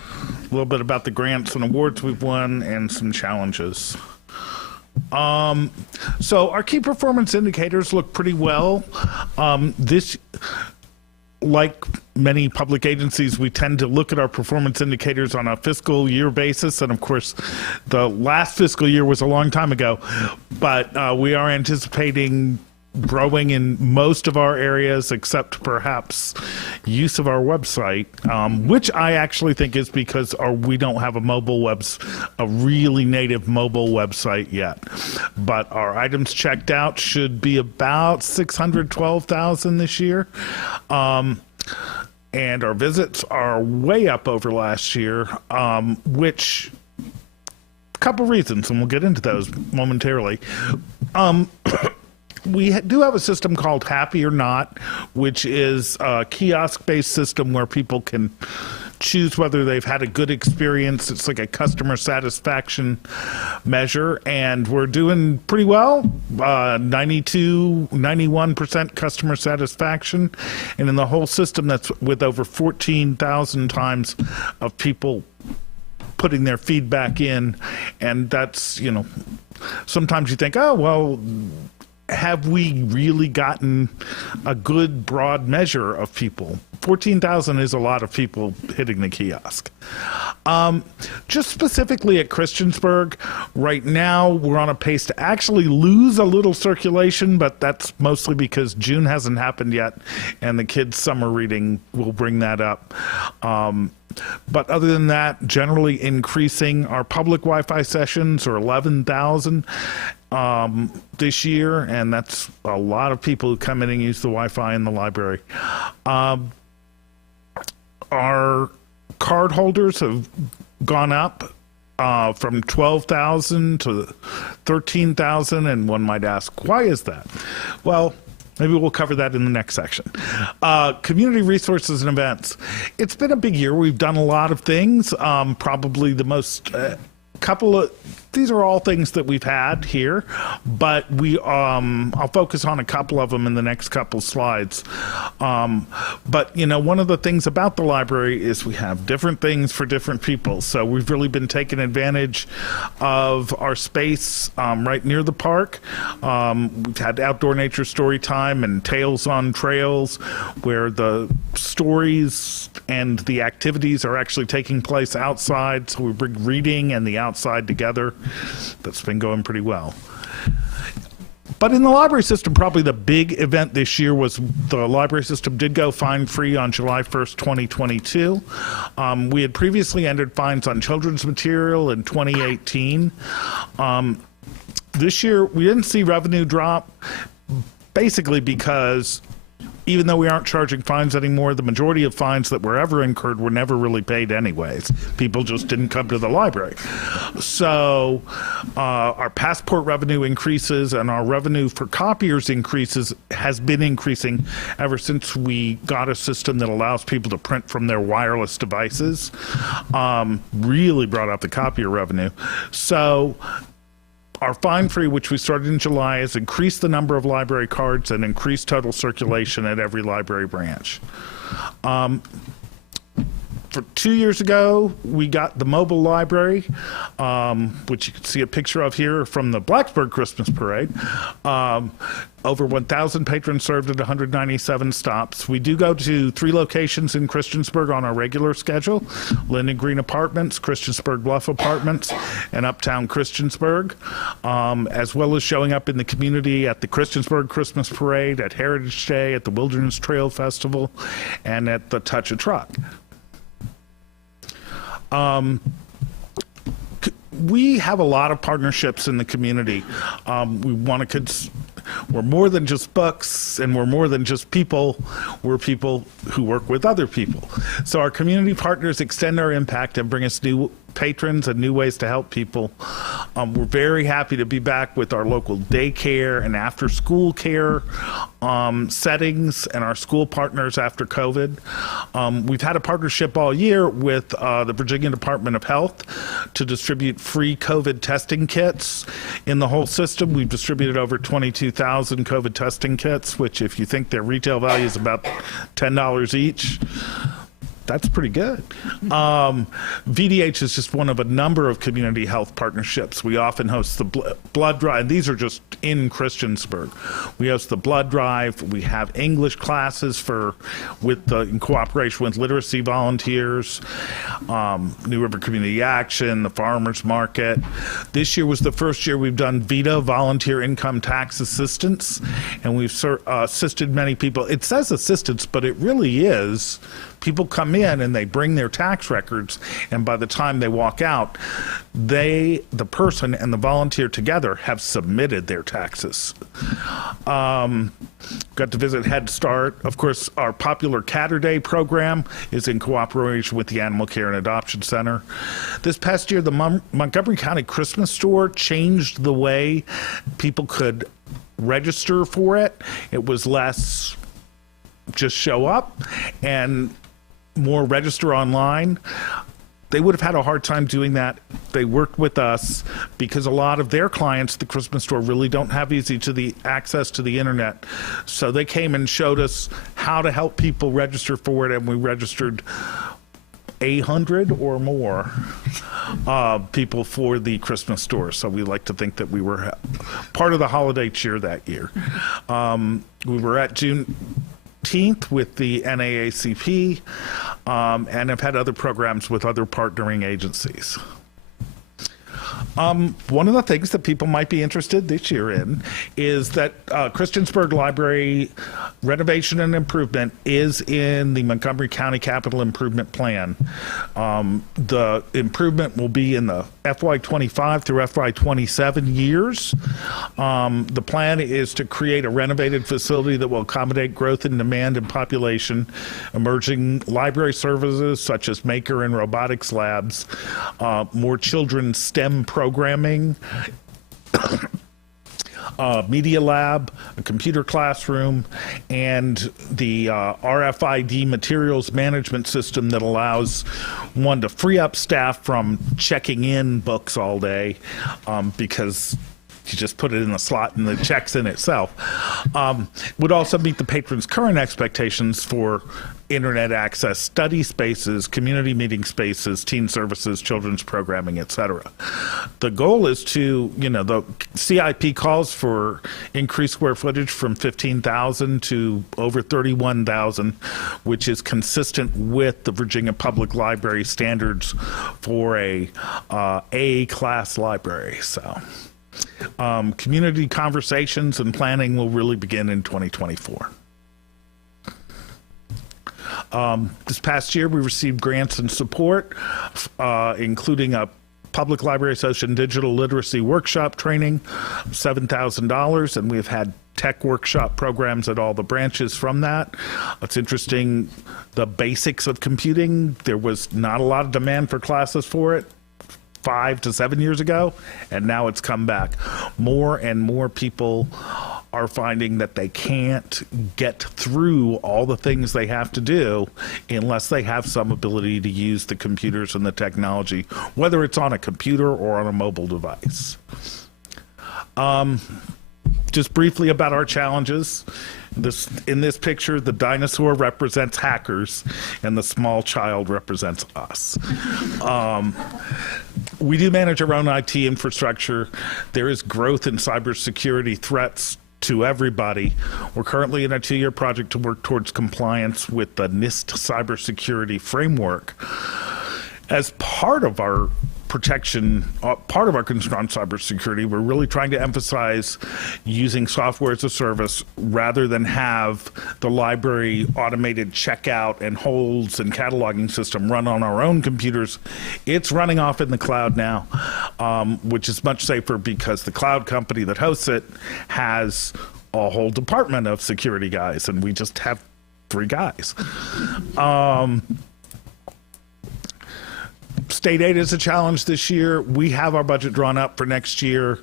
little bit about the grants and awards we've won, and some challenges. So our key performance indicators look pretty well. Like many public agencies, we tend to look at our performance indicators on a fiscal year basis. And of course, the last fiscal year was a long time ago, but we are anticipating growing in most of our areas except perhaps use of our website, which I actually think is because we don't have a really native mobile website yet. But our items checked out should be about 612,000 this year. And our visits are way up over last year, which a couple reasons, and we'll get into those momentarily. We do have a system called Happy or Not, which is a kiosk-based system where people can choose whether they've had a good experience. It's like a customer satisfaction measure, and we're doing pretty well, 91% customer satisfaction. And in the whole system, that's with over 14,000 times of people putting their feedback in. And that's, sometimes you think, oh, well, have we really gotten a good broad measure of people? 14,000 is a lot of people hitting the kiosk. Just specifically at Christiansburg, right now we're on a pace to actually lose a little circulation, but that's mostly because June hasn't happened yet, and the kids' summer reading will bring that up. But other than that, generally increasing. Our public Wi-Fi sessions are 11,000 this year, and that's a lot of people who come in and use the Wi-Fi in the library. Our card holders have gone up from 12,000 to 13,000, and one might ask, why is that? Well, maybe we'll cover that in the next section. Community resources and events. It's been a big year. We've done a lot of things. Probably the most these are all things that we've had here, but I'll focus on a couple of them in the next couple slides. But one of the things about the library is we have different things for different people. So we've really been taking advantage of our space right near the park. We've had outdoor nature story time and Tales on Trails, where the stories and the activities are actually taking place outside. So we bring reading and the outside together. That's been going pretty well. But in the library system, probably the big event this year was the library system did go fine-free on July 1st, 2022. We had previously entered fines on children's material in 2018. This year, we didn't see revenue drop, basically because even though we aren't charging fines anymore, the majority of fines that were ever incurred were never really paid anyways. People just didn't come to the library. So our passport revenue increases and our revenue for copiers has been increasing ever since we got a system that allows people to print from their wireless devices. Really brought up the copier revenue. So our fine-free, which we started in July, has increased the number of library cards and increased total circulation at every library branch. For 2 years ago, we got the mobile library, which you can see a picture of here from the Blacksburg Christmas Parade. Over 1,000 patrons served at 197 stops. We do go to 3 locations in Christiansburg on our regular schedule: Linden Green Apartments, Christiansburg Bluff Apartments, and Uptown Christiansburg, as well as showing up in the community at the Christiansburg Christmas Parade, at Heritage Day, at the Wilderness Trail Festival, and at the Touch a Truck. we have a lot of partnerships in the community. We're more than just books, and we're more than just people. We're people who work with other people. So our community partners extend our impact and bring us new patrons and new ways to help people. We're very happy to be back with our local daycare and after-school care settings and our school partners after COVID. We've had a partnership all year with the Virginia Department of Health to distribute free COVID testing kits in the whole system. We've distributed over 22,000 COVID testing kits, which if you think their retail value is about $10 each, that's pretty good. VDH is just one of a number of community health partnerships. We often host the blood drive, and these are just in Christiansburg. We host the blood drive. We have English classes in cooperation with literacy volunteers, New River Community Action, the Farmers Market. This year was the first year we've done VITA, Volunteer Income Tax Assistance, and we've assisted many people. It says assistance, but it really is. People come in and they bring their tax records, and by the time they walk out, the person and the volunteer together have submitted their taxes. Got to visit Head Start. Of course, our popular Catterday program is in cooperation with the Animal Care and Adoption Center. This past year, the Montgomery County Christmas Store changed the way people could register for it. It was less just show up and more register online. They would have had a hard time doing that. They worked with us because a lot of their clients, the Christmas Store, really don't have access to the internet. So they came and showed us how to help people register for it, and we registered 800 or more people for the Christmas Store. So we like to think that we were part of the holiday cheer that year. We were at Juneteenth with the NAACP, and have had other programs with other partnering agencies. One of the things that people might be interested this year in is that Christiansburg Library renovation and improvement is in the Montgomery County Capital Improvement Plan. The improvement will be in the FY25 through FY27 years. The plan is to create a renovated facility that will accommodate growth in demand and population, emerging library services such as maker and robotics labs, more children's STEM programming, media lab, a computer classroom, and the RFID materials management system that allows one to free up staff from checking in books all day, because you just put it in the slot and it checks in itself. Would also meet the patrons' current expectations for internet access, study spaces, community meeting spaces, teen services, children's programming, etc. The goal is to, the CIP calls for increased square footage from 15,000 to over 31,000, which is consistent with the Virginia Public Library standards for a A-class library. So community conversations and planning will really begin in 2024. This past year, we received grants and support, including a Public Library Association digital literacy workshop training, $7,000, and we've had tech workshop programs at all the branches from that. It's interesting, the basics of computing, there was not a lot of demand for classes for it 5 to 7 years ago, and now it's come back. More and more people are finding that they can't get through all the things they have to do unless they have some ability to use the computers and the technology, whether it's on a computer or on a mobile device. Just briefly about our challenges. In this picture, the dinosaur represents hackers and the small child represents us. We do manage our own IT infrastructure. There is growth in cybersecurity threats to everybody. We're currently in a 2-year project to work towards compliance with the NIST cybersecurity framework. As part of our protection, part of our concern on cybersecurity, we're really trying to emphasize using software as a service rather than have the library automated checkout and holds and cataloging system run on our own computers. It's running off in the cloud now. which is much safer because the cloud company that hosts it has a whole department of security guys, and we just have 3 guys. State aid is a challenge this year. We have our budget drawn up for next year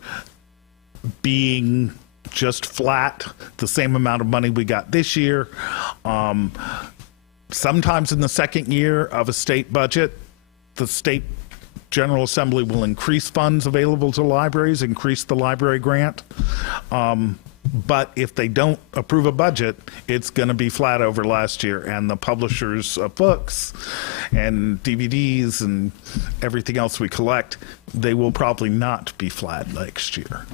being just flat, the same amount of money we got this year. Sometimes in the second year of a state budget, the state General Assembly will increase funds available to libraries, increase the library grant. But if they don't approve a budget, it's going to be flat over last year. And the publishers of books and DVDs and everything else we collect, they will probably not be flat next year.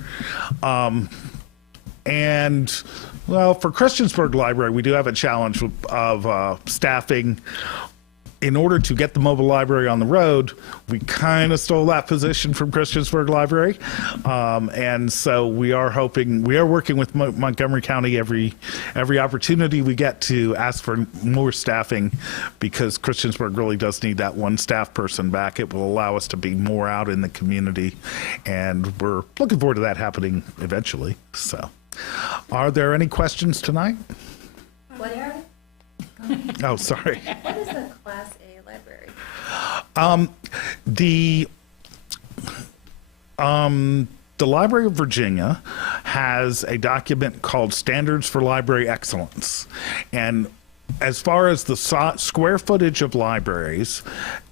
And, well, for Christiansburg Library, we do have a challenge of staffing. In order to get the mobile library on the road, we kind of stole that position from Christiansburg Library. And so we are working with Montgomery County every opportunity we get to ask for more staffing, because Christiansburg really does need that one staff person back. It will allow us to be more out in the community, and we're looking forward to that happening eventually. So, are there any questions tonight? What are? Oh, sorry. What is a Class A library? The Library of Virginia has a document called Standards for Library Excellence. And as far as the square footage of libraries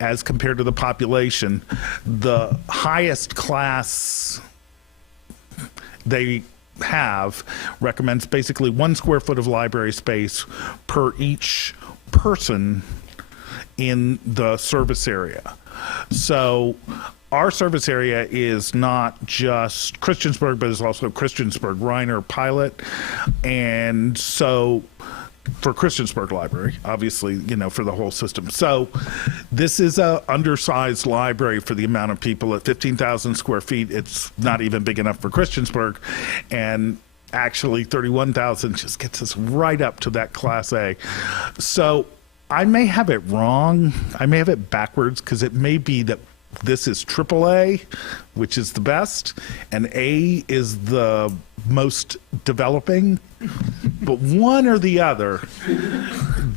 as compared to the population, the highest class they have recommends basically 1 square foot of library space per each person in the service area. So our service area is not just Christiansburg, but it's also Christiansburg, Reiner, Pilot. And so for Christiansburg Library, obviously, for the whole system. So this is a undersized library for the amount of people. At 15,000 square feet, it's not even big enough for Christiansburg. And actually 31,000 just gets us right up to that Class A. So I may have it wrong. I may have it backwards, because it may be that this is AAA, which is the best, and A is the most developing. But one or the other,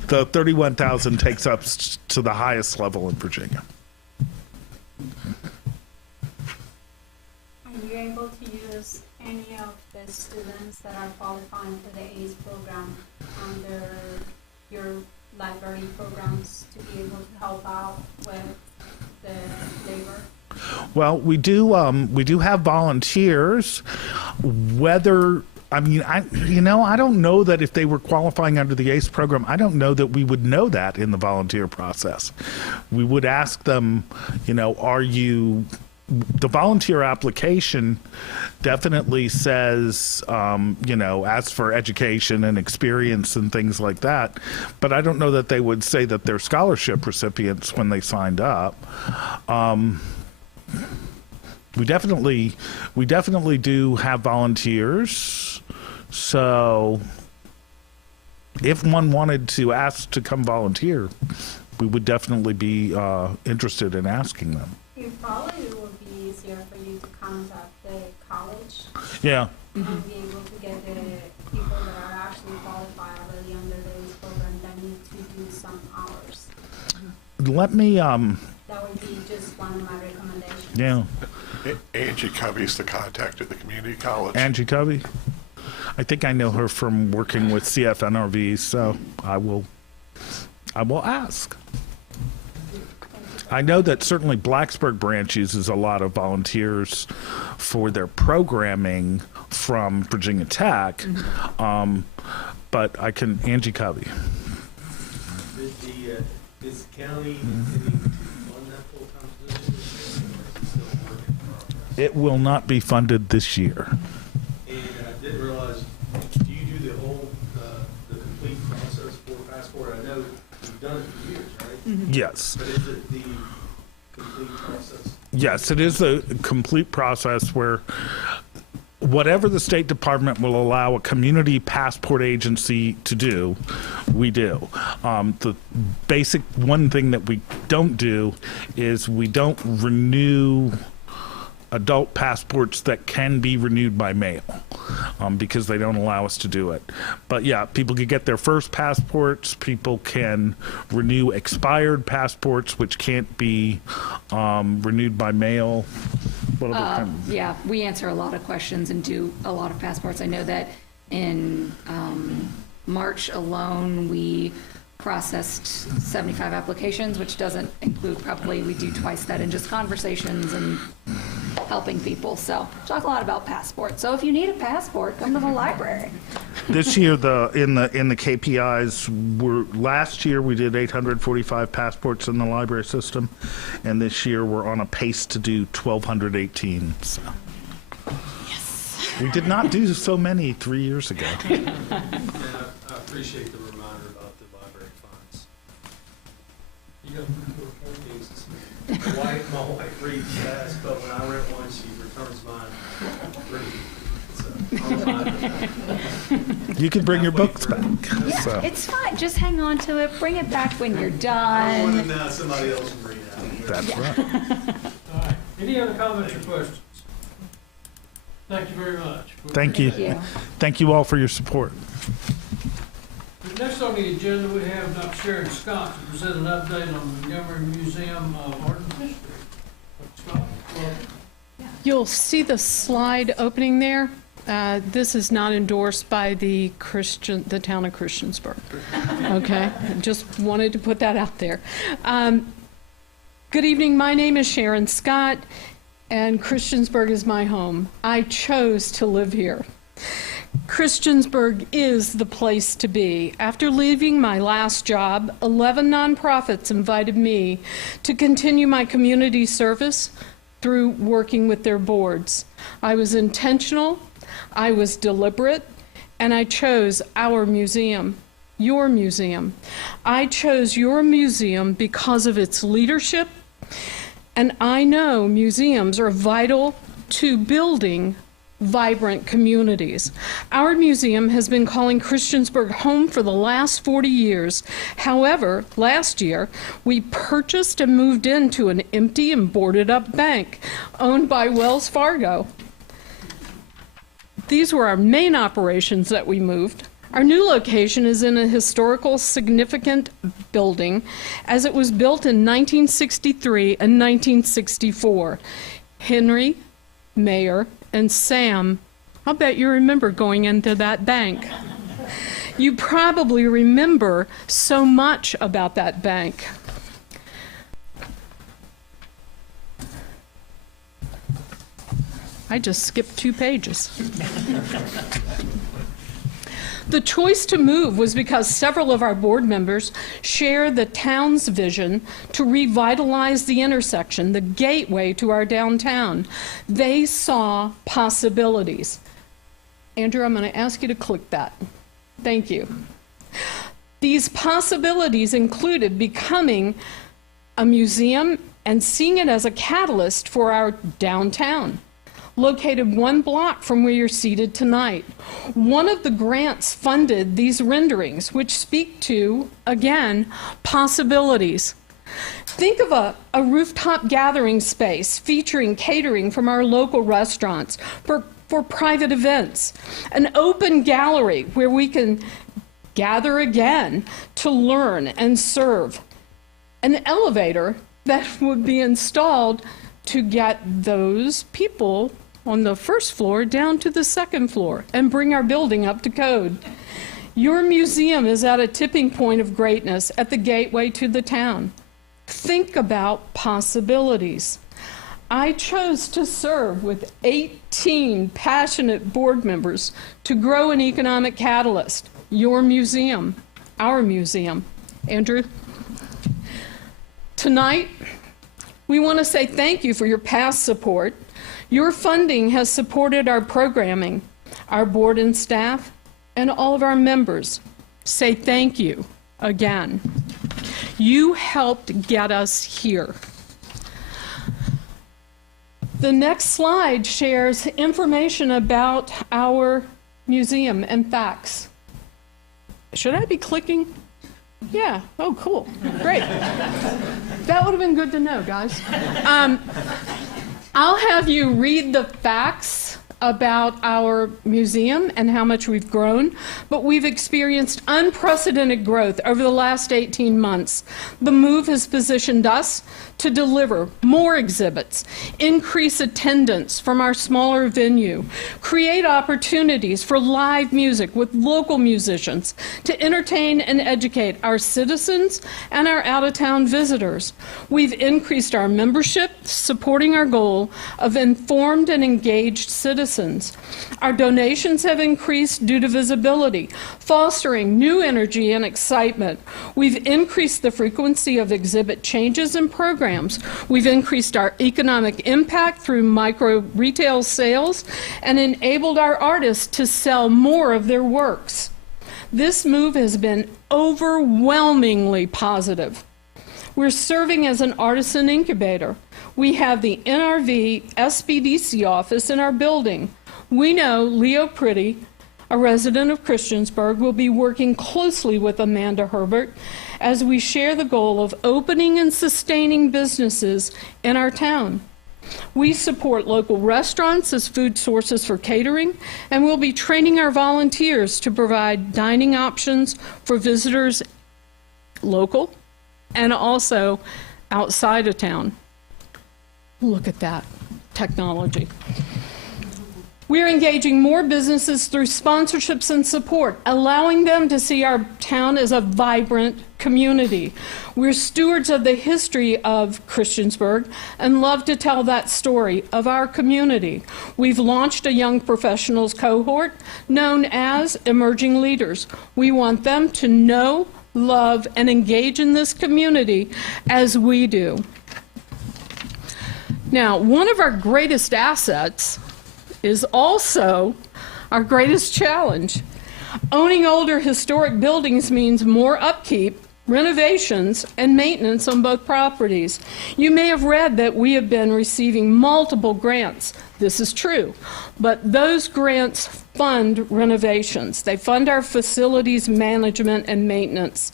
the 31,000 takes up to the highest level in Virginia. Are you able to use any of the students that are qualifying for the ACE program under your library programs to be able to help out with the labor? Well, we do have volunteers. Whether, I don't know that if they were qualifying under the ACE program, I don't know that we would know that in the volunteer process. We would ask them, are you, the volunteer application definitely says, as for education and experience and things like that, but I don't know that they would say that they're scholarship recipients when they signed up. We definitely do have volunteers. So if one wanted to ask to come volunteer, we would definitely be interested in asking them. It probably would be easier for you to contact the college. Yeah. And be able to get the people that are actually qualified already under the ACE program that need to do some hours. Let me, That would be just one of my recommendations. yeah. Angie Covey's the contact at the community college. Angie Covey. I think I know her from working with CFNRV, so I will ask. I know that certainly Blacksburg branch uses a lot of volunteers for their programming from Virginia Tech, but Angie Covey. Is the county on that full-time position, or is it still work in progress? It will not be funded this year. And I didn't realize, do you do the whole, the complete process for Passport? I know you've done it for years, right? Yes. But is it the complete process? Yes, it is a complete process where whatever the State Department will allow a community passport agency to do, we do. The basic one thing that we don't do is we don't renew adult passports that can be renewed by mail, because they don't allow us to do it. But yeah, people can get their first passports. People can renew expired passports, which can't be renewed by mail. What other kind of- Yeah, we answer a lot of questions and do a lot of passports. I know that in March alone, we processed 75 applications, which doesn't include, probably we do twice that in just conversations and helping people. So talk a lot about passports. So if you need a passport, come to the library. This year, in the KPIs, last year we did 845 passports in the library system, and this year we're on a pace to do 1,218. So. Yes. We did not do so many 3 years ago. And I appreciate the reminder about the library funds. You got My wife reads fast, but when I rent one, she returns mine reading. You can bring your books back. Yeah, So. it's fine. Just hang on to it. Bring it back when you're I done. want to know somebody else can read it. That's right. All right. Any other comments or questions? Thank you very much. Thank you. Thank you. Thank you all for your support. Next on the agenda, we have Dr. Sharon Scott to present an update on the Montgomery Museum of Art and History. Dr. Scott, welcome. You'll see the slide opening there. This is not endorsed by the town of Christiansburg. Okay, just wanted to put that out there. Good evening. My name is Sharon Scott, and Christiansburg is my home. I chose to live here. Christiansburg is the place to be. After leaving my last job, 11 nonprofits invited me to continue my community service through working with their boards. I was intentional, I was deliberate, and I chose our museum, your museum. I chose your museum because of its leadership, and I know museums are vital to building vibrant communities. Our museum has been calling Christiansburg home for the last 40 years. However, last year, we purchased and moved into an empty and boarded up bank owned by Wells Fargo. These were our main operations that we moved. Our new location is in a historical significant building as it was built in 1963 and 1964. Henry, Mayor, and Sam, I'll bet you remember going into that bank. You probably remember so much about that bank. I just skipped 2 pages. The choice to move was because several of our board members share the town's vision to revitalize the intersection, the gateway to our downtown. They saw possibilities. Andrew, I'm going to ask you to click that. Thank you. These possibilities included becoming a museum and seeing it as a catalyst for our downtown, located 1 block from where you're seated tonight. One of the grants funded these renderings, which speak to, again, possibilities. Think of a rooftop gathering space featuring catering from our local restaurants for private events, an open gallery where we can gather again to learn and serve, an elevator that would be installed to get those people on the first floor down to the second floor and bring our building up to code. Your museum is at a tipping point of greatness at the gateway to the town. Think about possibilities. I chose to serve with 18 passionate board members to grow an economic catalyst. Your museum, our museum. Andrew? Tonight, we want to say thank you for your past support. Your funding has supported our programming, our board and staff, and all of our members. Say thank you again. You helped get us here. The next slide shares information about our museum and facts. Should I be clicking? Yeah, oh, cool, great. That would have been good to know, guys. I'll have you read the facts about our museum and how much we've grown, but we've experienced unprecedented growth over the last 18 months. The move has positioned us to deliver more exhibits, increase attendance from our smaller venue, create opportunities for live music with local musicians to entertain and educate our citizens and our out-of-town visitors. We've increased our membership, supporting our goal of informed and engaged citizens. Our donations have increased due to visibility, fostering new energy and excitement. We've increased the frequency of exhibit changes and programs. We've increased our economic impact through micro retail sales and enabled our artists to sell more of their works. This move has been overwhelmingly positive. We're serving as an artisan incubator. We have the NRV SBDC office in our building. We know Leo Pretty, a resident of Christiansburg, will be working closely with Amanda Herbert as we share the goal of opening and sustaining businesses in our town. We support local restaurants as food sources for catering, and we'll be training our volunteers to provide dining options for visitors local and also outside of town. Look at that technology. We're engaging more businesses through sponsorships and support, allowing them to see our town as a vibrant community. We're stewards of the history of Christiansburg and love to tell that story of our community. We've launched a young professionals cohort known as Emerging Leaders. We want them to know, love, and engage in this community as we do. Now, one of our greatest assets is also our greatest challenge. Owning older historic buildings means more upkeep, renovations, and maintenance on both properties. You may have read that we have been receiving multiple grants. This is true, but those grants fund renovations. They fund our facilities management and maintenance.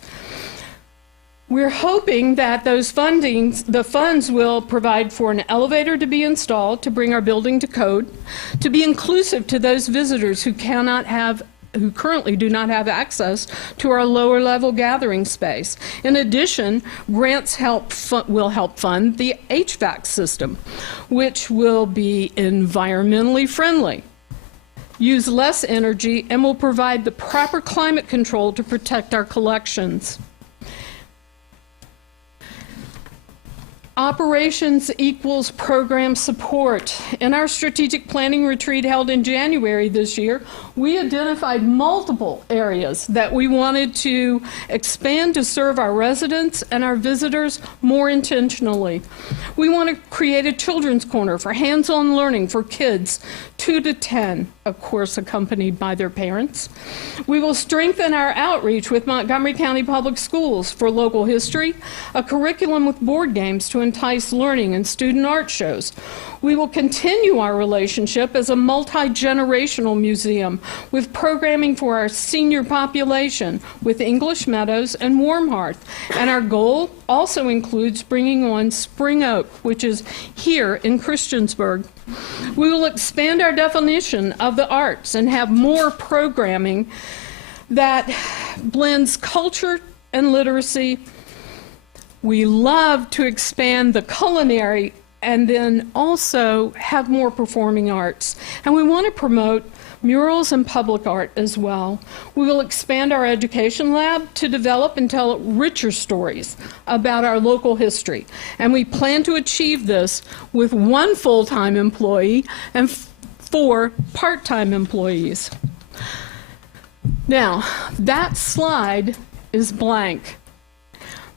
We're hoping that the funds will provide for an elevator to be installed to bring our building to code, to be inclusive to those visitors who currently do not have access to our lower level gathering space. In addition, grants will help fund the HVAC system, which will be environmentally friendly, use less energy, and will provide the proper climate control to protect our collections. Operations equals program support. In our strategic planning retreat held in January this year, we identified multiple areas that we wanted to expand to serve our residents and our visitors more intentionally. We want to create a children's corner for hands-on learning for kids 2 to 10, of course accompanied by their parents. We will strengthen our outreach with Montgomery County Public Schools for local history, a curriculum with board games to entice learning and student art shows. We will continue our relationship as a multi-generational museum with programming for our senior population with English Meadows and Warm Hearth. And our goal also includes bringing on Spring Oak, which is here in Christiansburg. We will expand our definition of the arts and have more programming that blends culture and literacy. We love to expand the culinary and then also have more performing arts. And we want to promote murals and public art as well. We will expand our education lab to develop and tell richer stories about our local history. And we plan to achieve this with 1 full-time employee and 4 part-time employees. Now, that slide is blank,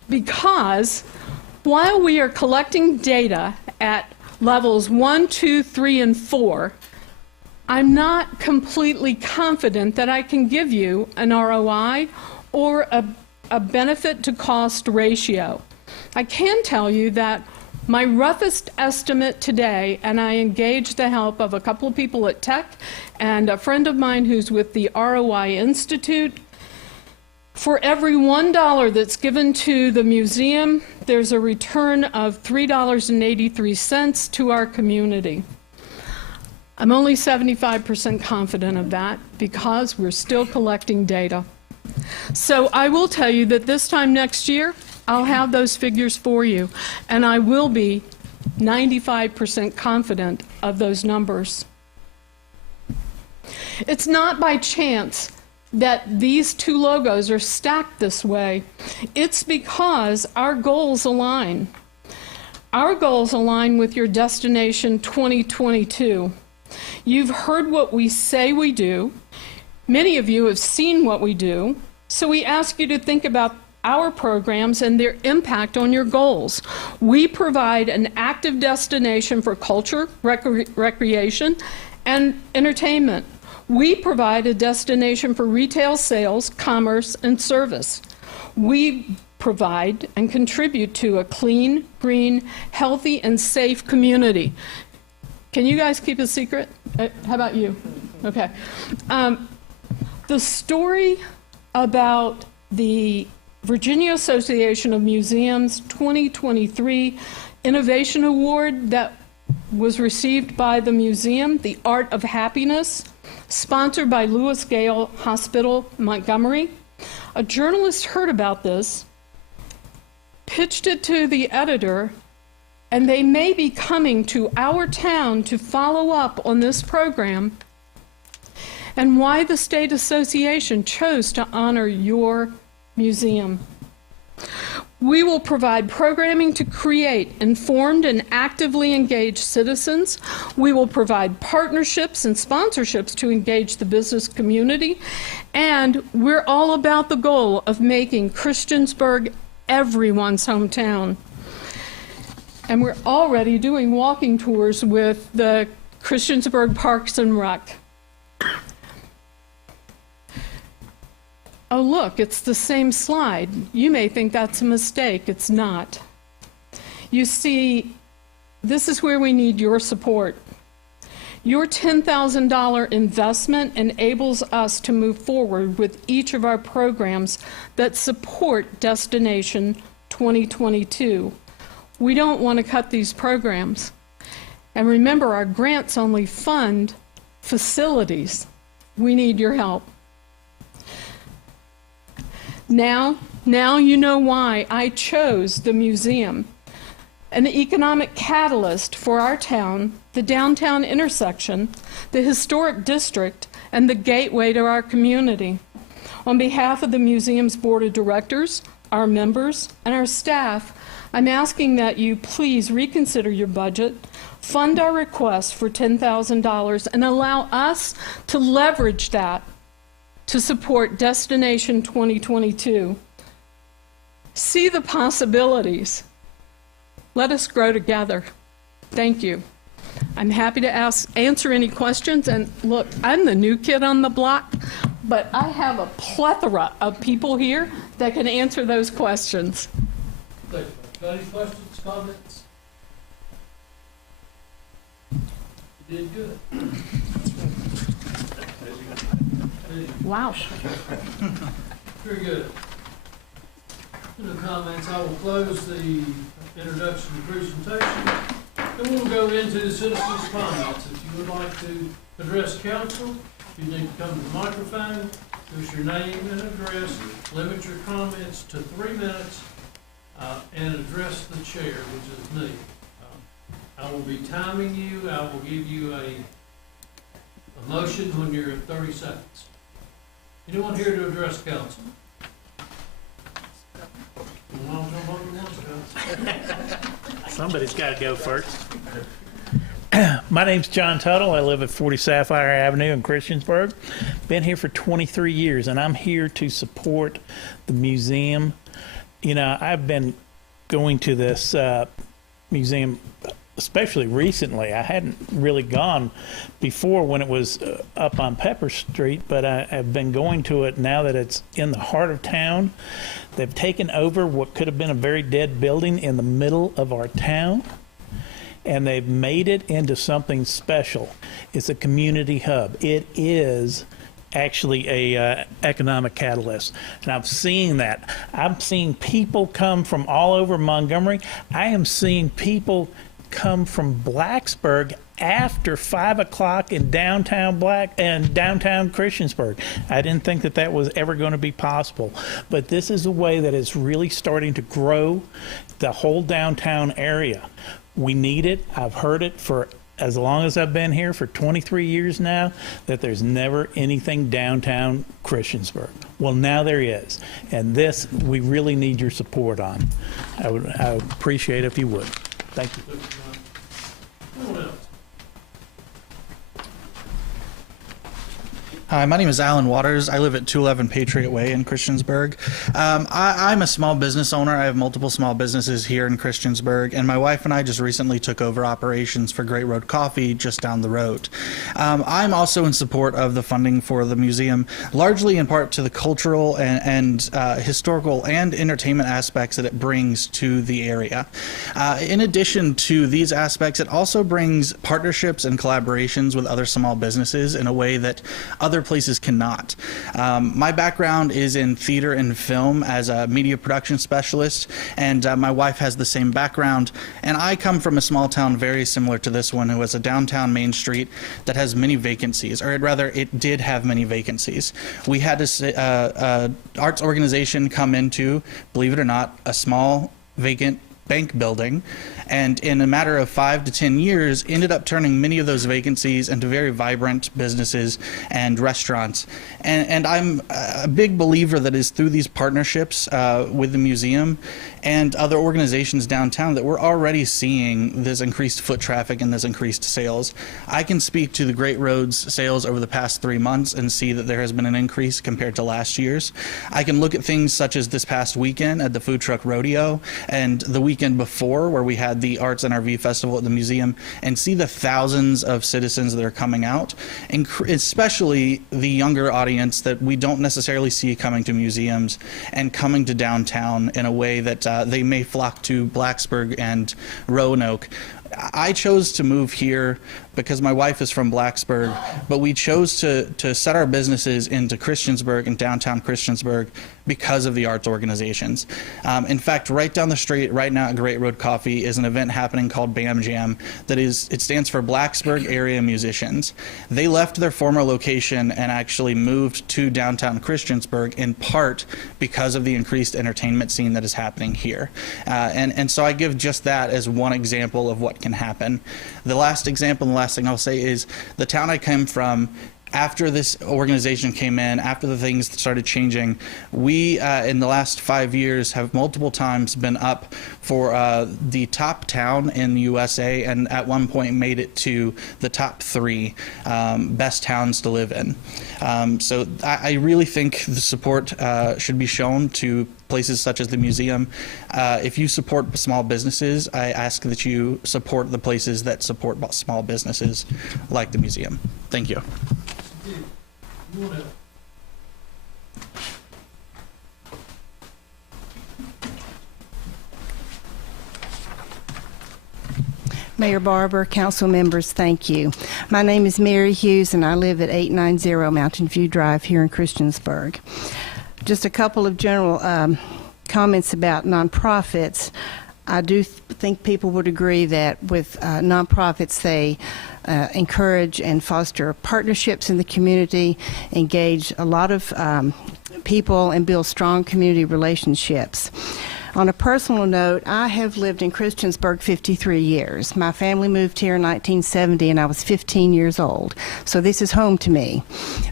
because while we are collecting data at levels 1, 2, 3, and 4, I'm not completely confident that I can give you an ROI or a benefit to cost ratio. I can tell you that my roughest estimate today, and I engaged the help of a couple of people at Tech and a friend of mine who's with the ROI Institute, For every $1 that's given to the museum, there's a return of $3.83 to our community. I'm only 75% confident of that because we're still collecting data. So I will tell you that this time next year, I'll have those figures for you, and I will be 95% confident of those numbers. It's not by chance that these two logos are stacked this way. It's because our goals align. Our goals align with your Destination 2022. You've heard what we say we do. Many of you have seen what we do. So we ask you to think about our programs and their impact on your goals. We provide an active destination for culture, recreation, and entertainment. We provide a destination for retail sales, commerce, and service. We provide and contribute to a clean, green, healthy, and safe community. Can you guys keep a secret? How about you? Okay. The story about the Virginia Association of Museums 2023 Innovation Award that was received by the museum, The Art of Happiness, sponsored by Lewis Gale Hospital, Montgomery. A journalist heard about this, pitched it to the editor, and they may be coming to our town to follow up on this program and why the State Association chose to honor your museum. We will provide programming to create informed and actively engaged citizens. We will provide partnerships and sponsorships to engage the business community. And we're all about the goal of making Christiansburg everyone's hometown. And we're already doing walking tours with the Christiansburg Parks and Rec. Oh, look, it's the same slide. You may think that's a mistake. It's not. You see, this is where we need your support. Your $10,000 investment enables us to move forward with each of our programs that support Destination 2022. We don't want to cut these programs. And remember, our grants only fund facilities. We need your help. Now you know why I chose the museum, an economic catalyst for our town, the downtown intersection, the historic district, and the gateway to our community. On behalf of the museum's board of directors, our members, and our staff, I'm asking that you please reconsider your budget, fund our request for $10,000, and allow us to leverage that to support Destination 2022. See the possibilities. Let us grow together. Thank you. I'm happy to answer any questions. And look, I'm the new kid on the block, but I have a plethora of people here that can answer those questions. Thank you. Got any questions, comments? You did good. Wow. Very good. No comments. I will close the introduction and presentation. Then we'll go into the citizens' comments. If you would like to address council, you need to come to the microphone, use your name and address, limit your comments to 3 minutes, and address the chair, which is me. I will be timing you. I will give you a motion when you're at 30 seconds. Anyone here to address council? Somebody's got to go first. My name's John Tuttle. I live at 40 Sapphire Avenue in Christiansburg. Been here for 23 years, and I'm here to support the museum. You know, I've been going to this museum, especially recently. I hadn't really gone before when it was up on Pepper Street, but I've been going to it now that it's in the heart of town. They've taken over what could have been a very dead building in the middle of our town, and they've made it into something special. It's a community hub. It is actually a economic catalyst. And I'm seeing that. I'm seeing people come from all over Montgomery. I am seeing people come from Blacksburg after 5 o'clock in downtown Christiansburg. I didn't think that that was ever going to be possible, but this is a way that is really starting to grow the whole downtown area. We need it. I've heard it for as long as I've been here, for 23 years now, that there's never anything downtown Christiansburg. Well, now there is, and this we really need your support on. I would appreciate it if you would. Thank you. Who else? Hi, my name is Alan Waters. I live at 211 Patriot Way in Christiansburg. I'm a small business owner. I have multiple small businesses here in Christiansburg, and my wife and I just recently took over operations for Great Road Coffee just down the road. I'm also in support of the funding for the museum, largely in part to the cultural and historical and entertainment aspects that it brings to the area. In addition to these aspects, it also brings partnerships and collaborations with other small businesses in a way that other places cannot. My background is in theater and film as a media production specialist, and my wife has the same background. And I come from a small town very similar to this one, who has a downtown Main Street that has many vacancies, or rather, it did have many vacancies. We had a arts organization come into, believe it or not, a small vacant bank building, and in a matter of 5 to 10 years ended up turning many of those vacancies into very vibrant businesses and restaurants. And I'm a big believer that is through these partnerships with the museum and other organizations downtown that we're already seeing this increased foot traffic and this increased sales. I can speak to the Great Roads sales over the past 3 months and see that there has been an increase compared to last year's. I can look at things such as this past weekend at the Food Truck Rodeo and the weekend before, where we had the Arts and RV Festival at the museum, and see the thousands of citizens that are coming out, and especially the younger audience that we don't necessarily see coming to museums and coming to downtown in a way that they may flock to Blacksburg and Roanoke. I chose to move here because my wife is from Blacksburg, but we chose to set our businesses into Christiansburg and downtown Christiansburg because of the arts organizations. In fact, right down the street right now at Great Road Coffee is an event happening called BAM Jam. It stands for Blacksburg Area Musicians. They left their former location and actually moved to downtown Christiansburg in part because of the increased entertainment scene that is happening here. And so I give just that as one example of what can happen. The last example, and the last thing I'll say is the town I came from, after this organization came in, after the things started changing, we, in the last 5 years, have multiple times been up for the top town in the USA, and at one point made it to the top 3 best towns to live in. So I really think the support should be shown to places such as the museum. If you support small businesses, I ask that you support the places that support small businesses like the museum. Thank you. Mayor Barber, council members, thank you. My name is Mary Hughes, and I live at 890 Mountain View Drive here in Christiansburg. Just a couple of general comments about nonprofits. I do think people would agree that with nonprofits, they encourage and foster partnerships in the community, engage a lot of people, and build strong community relationships. On a personal note, I have lived in Christiansburg 53 years. My family moved here in 1970, and I was 15 years old. So this is home to me.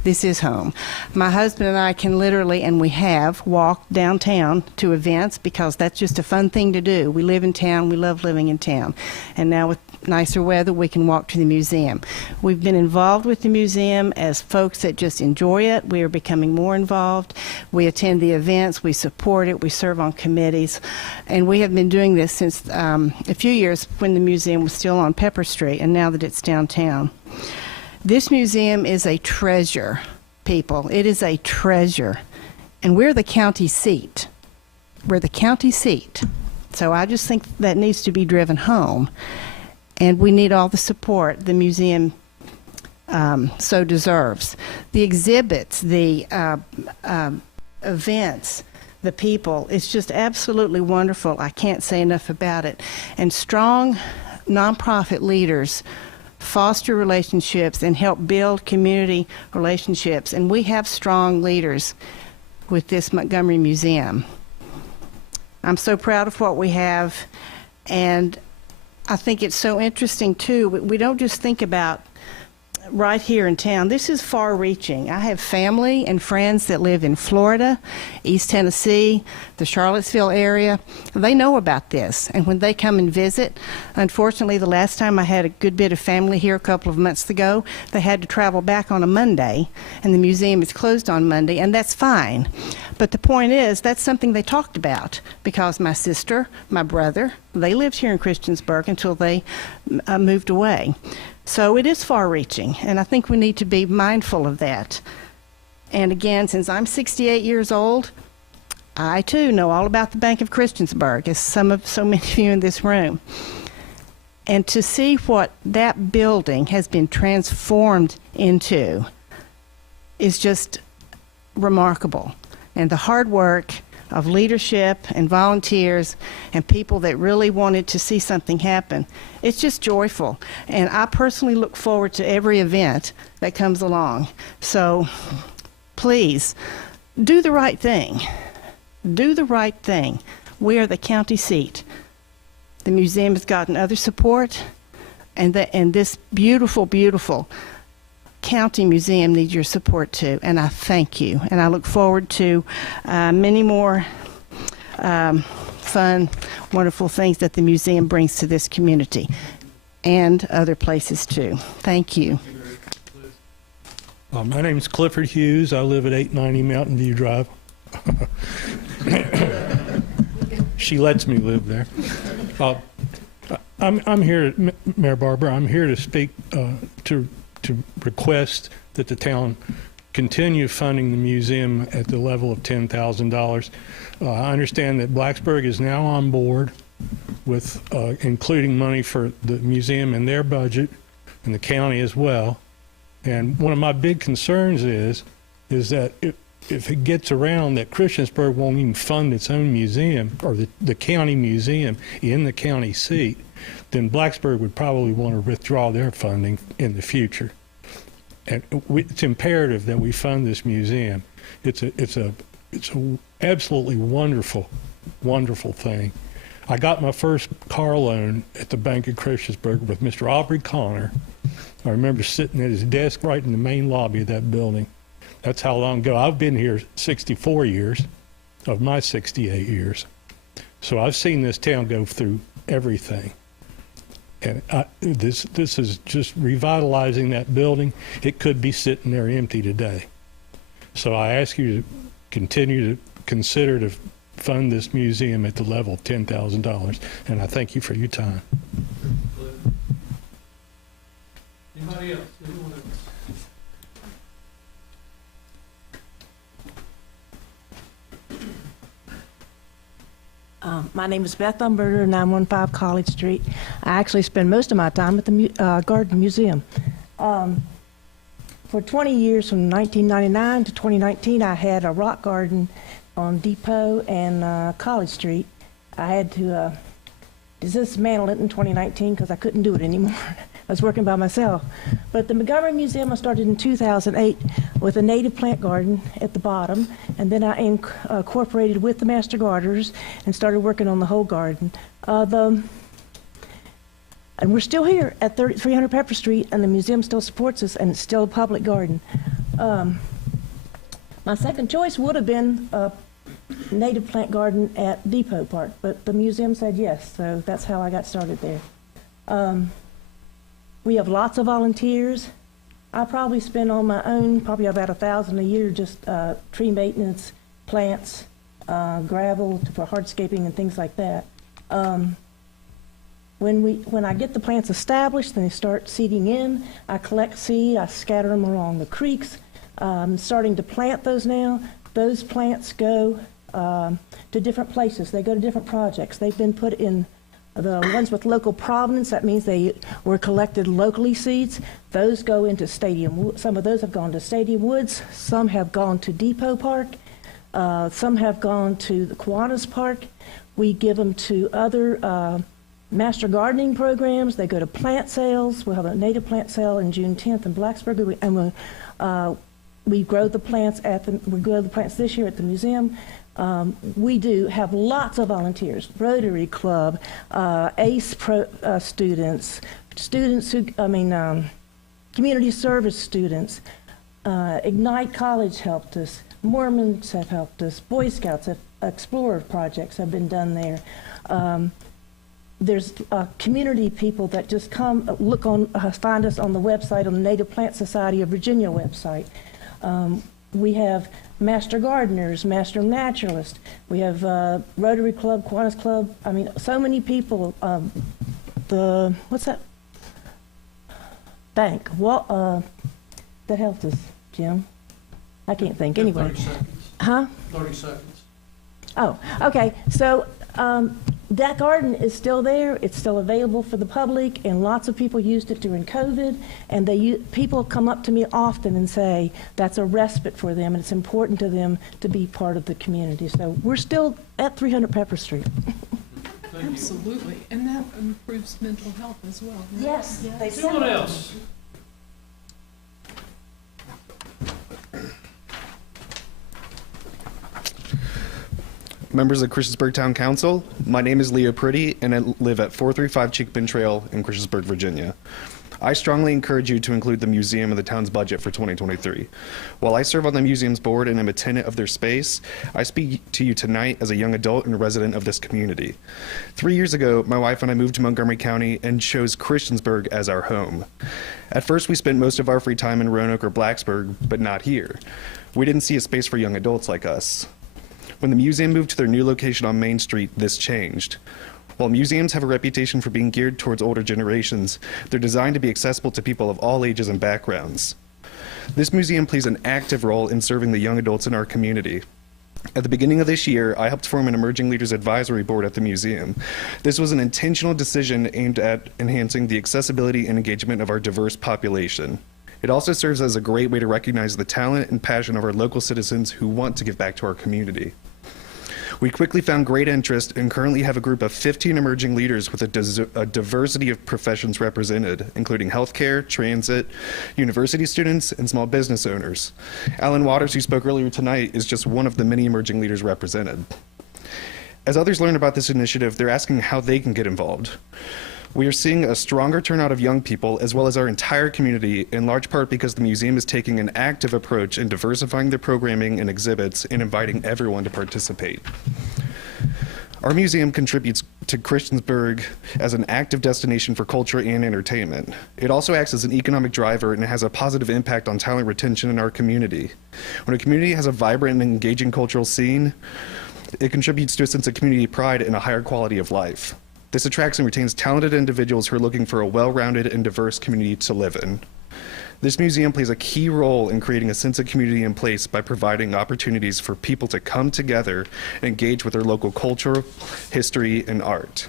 This is home. My husband and I can literally, and we have, walked downtown to events because that's just a fun thing to do. We live in town. We love living in town. And now with nicer weather, we can walk to the museum. We've been involved with the museum as folks that just enjoy it. We are becoming more involved. We attend the events. We support it. We serve on committees. And we have been doing this since a few years when the museum was still on Pepper Street, and now that it's downtown. This museum is a treasure, people. It is a treasure. And we're the county seat. We're the county seat. So I just think that needs to be driven home. And we need all the support the museum so deserves. The exhibits, the events, the people, it's just absolutely wonderful. I can't say enough about it. And strong nonprofit leaders foster relationships and help build community relationships. And we have strong leaders with this Montgomery Museum. I'm so proud of what we have, and I think it's so interesting too. We don't just think about right here in town. This is far-reaching. I have family and friends that live in Florida, East Tennessee, the Charlottesville area. They know about this, and when they come and visit, unfortunately, the last time I had a good bit of family here a couple of months ago, they had to travel back on a Monday, and the museum is closed on Monday, and that's fine. But the point is, that's something they talked about, because my sister, my brother, they lived here in Christiansburg until they moved away. So it is far-reaching, and I think we need to be mindful of that. And again, since I'm 68 years old, I too know all about the Bank of Christiansburg, as so many of you in this room. And to see what that building has been transformed into is just remarkable. And the hard work of leadership and volunteers and people that really wanted to see something happen, it's just joyful. And I personally look forward to every event that comes along. So please, do the right thing. Do the right thing. We are the county seat. The museum has gotten other support, and this beautiful, beautiful county museum needs your support too, and I thank you. And I look forward to many more fun, wonderful things that the museum brings to this community and other places too. Thank you. My name is Clifford Hughes. I live at 890 Mountain View Drive. She lets me live there. I'm here, Mayor Barber. I'm here to speak to request that the town continue funding the museum at the level of $10,000. I understand that Blacksburg is now on board with including money for the museum in their budget, and the county as well. And one of my big concerns is that if it gets around that Christiansburg won't even fund its own museum, or the county museum in the county seat, then Blacksburg would probably want to withdraw their funding in the future. And it's imperative that we fund this museum. It's a absolutely wonderful, wonderful thing. I got my first car loan at the Bank of Christiansburg with Mr. Aubrey Connor. I remember sitting at his desk right in the main lobby of that building. That's how long ago. I've been here 64 years of my 68 years. So I've seen this town go through everything. And this is just revitalizing that building. It could be sitting there empty today. So I ask you to continue to consider to fund this museum at the level of $10,000. And I thank you for your time. Anybody else? Anyone else? My name is Beth Umberger, 915 College Street. I actually spend most of my time at the Garden Museum. For 20 years, from 1999 to 2019, I had a rock garden on Depot and College Street. I had to dismantle it in 2019 because I couldn't do it anymore. I was working by myself. But the Montgomery Museum I started in 2008 with a native plant garden at the bottom, and then I incorporated with the Master Gardeners and started working on the whole garden. And we're still here at 300 Pepper Street, and the museum still supports us, and it's still a public garden. My second choice would have been a native plant garden at Depot Park, but the museum said yes, so that's how I got started there. We have lots of volunteers. I probably spend on my own probably about $1,000 a year just tree maintenance, plants, gravel for hardscaping and things like that. When I get the plants established and they start seeding in, I collect seed, I scatter them along the creeks. I'm starting to plant those now. Those plants go to different places. They go to different projects. They've been put in The ones with local provenance, that means they were collected locally seeds. Those go into Stadium. Some of those have gone to Stadium Woods. Some have gone to Depot Park. Some have gone to the Kiwanis Park. We give them to other master gardening programs. They go to plant sales. We'll have a native plant sale in June 10th in Blacksburg. We grow the plants we grow the plants this year at the museum. We do have lots of volunteers, Rotary Club, ACE students, community service students. Ignite College helped us. Mormons have helped us. Boy Scouts, Explorer projects have been done there. There's community people that just come find us on the website, on the Native Plant Society of Virginia website. We have master gardeners, master naturalists. We have Rotary Club, Kiwanis Club. I mean, so many people. What's that bank? That helped us, Jim. I can't think. Anyway. 30 seconds. Huh? 30 seconds. Oh, okay. So that garden is still there. It's still available for the public, and lots of people used it during COVID. And people come up to me often and say that's a respite for them, and it's important to them to be part of the community. So we're still at 300 Pepper Street. Absolutely, and that improves mental health as well. Right? Yes. Anyone else? Members of Christiansburg Town Council, my name is Leo Pretty, and I live at 435 Cheekbin Trail in Christiansburg, Virginia. I strongly encourage you to include the museum in the town's budget for 2023. While I serve on the museum's board and am a tenant of their space, I speak to you tonight as a young adult and a resident of this community. 3 years ago, my wife and I moved to Montgomery County and chose Christiansburg as our home. At first, we spent most of our free time in Roanoke or Blacksburg, but not here. We didn't see a space for young adults like us. When the museum moved to their new location on Main Street, this changed. While museums have a reputation for being geared towards older generations, they're designed to be accessible to people of all ages and backgrounds. This museum plays an active role in serving the young adults in our community. At the beginning of this year, I helped form an Emerging Leaders Advisory Board at the museum. This was an intentional decision aimed at enhancing the accessibility and engagement of our diverse population. It also serves as a great way to recognize the talent and passion of our local citizens who want to give back to our community. We quickly found great interest and currently have a group of 15 emerging leaders with a diversity of professions represented, including healthcare, transit, university students, and small business owners. Alan Waters, who spoke earlier tonight, is just one of the many emerging leaders represented. As others learn about this initiative, they're asking how they can get involved. We are seeing a stronger turnout of young people, as well as our entire community, in large part because the museum is taking an active approach in diversifying their programming and exhibits and inviting everyone to participate. Our museum contributes to Christiansburg as an active destination for culture and entertainment. It also acts as an economic driver and has a positive impact on talent retention in our community. When a community has a vibrant and engaging cultural scene, it contributes to a sense of community pride and a higher quality of life. This attracts and retains talented individuals who are looking for a well-rounded and diverse community to live in. This museum plays a key role in creating a sense of community in place by providing opportunities for people to come together and engage with their local culture, history, and art.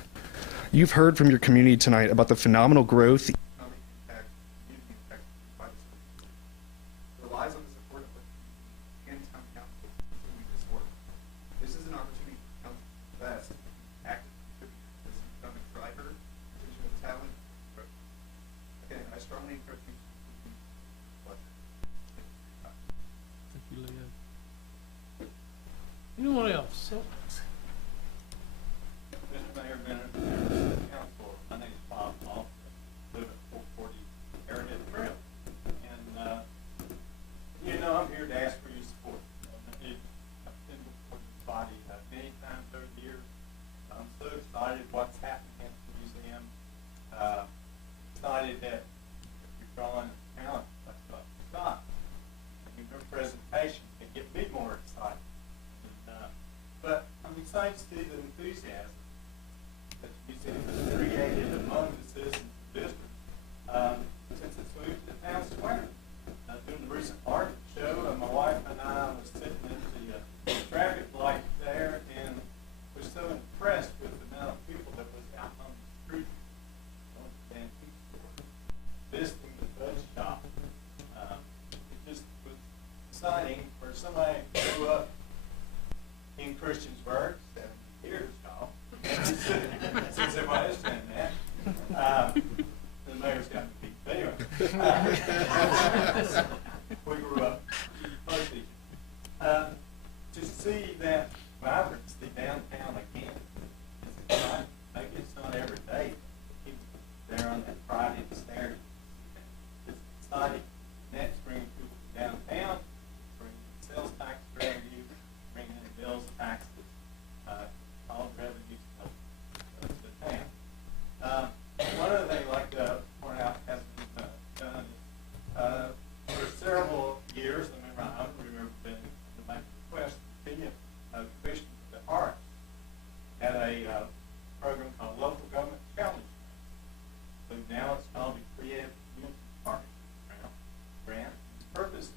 You've heard from your community tonight about the phenomenal growth, economic impact, community impact by this relies on the support of the town council to continue this work. This is an opportunity for council to invest driver, vision of talent. Again, I strongly encourage you to Thank you, Leo. Anyone else? Mr. Mayor, Bennett, Council, my name is Bob Hall, I live at 440 Arrowhead Trail. And, I'm here to ask for your support. I've been before this body many times over the years. I'm so excited what's happening at the museum. Excited that you're drawing talent. That's what it's not. And your presentation can get me more excited. And, but there's somebody who grew up in Christiansburg, 7 years ago, since everybody is saying that, the mayor's got to be there. We grew up close to each other. To see that vibrancy downtown again, it's not, maybe it's not every day. People there on that Friday and Saturday. It's exciting. And that's bringing people downtown, bringing sales tax revenue, bringing in bills, taxes, all revenues to the town. One other thing I'd like to point out has been done is, for several years, I remember being to make a request, the Commission for the Arts had a program called Local Government Challenge. So now it's called the Creative Community Partnership Grant. The purpose is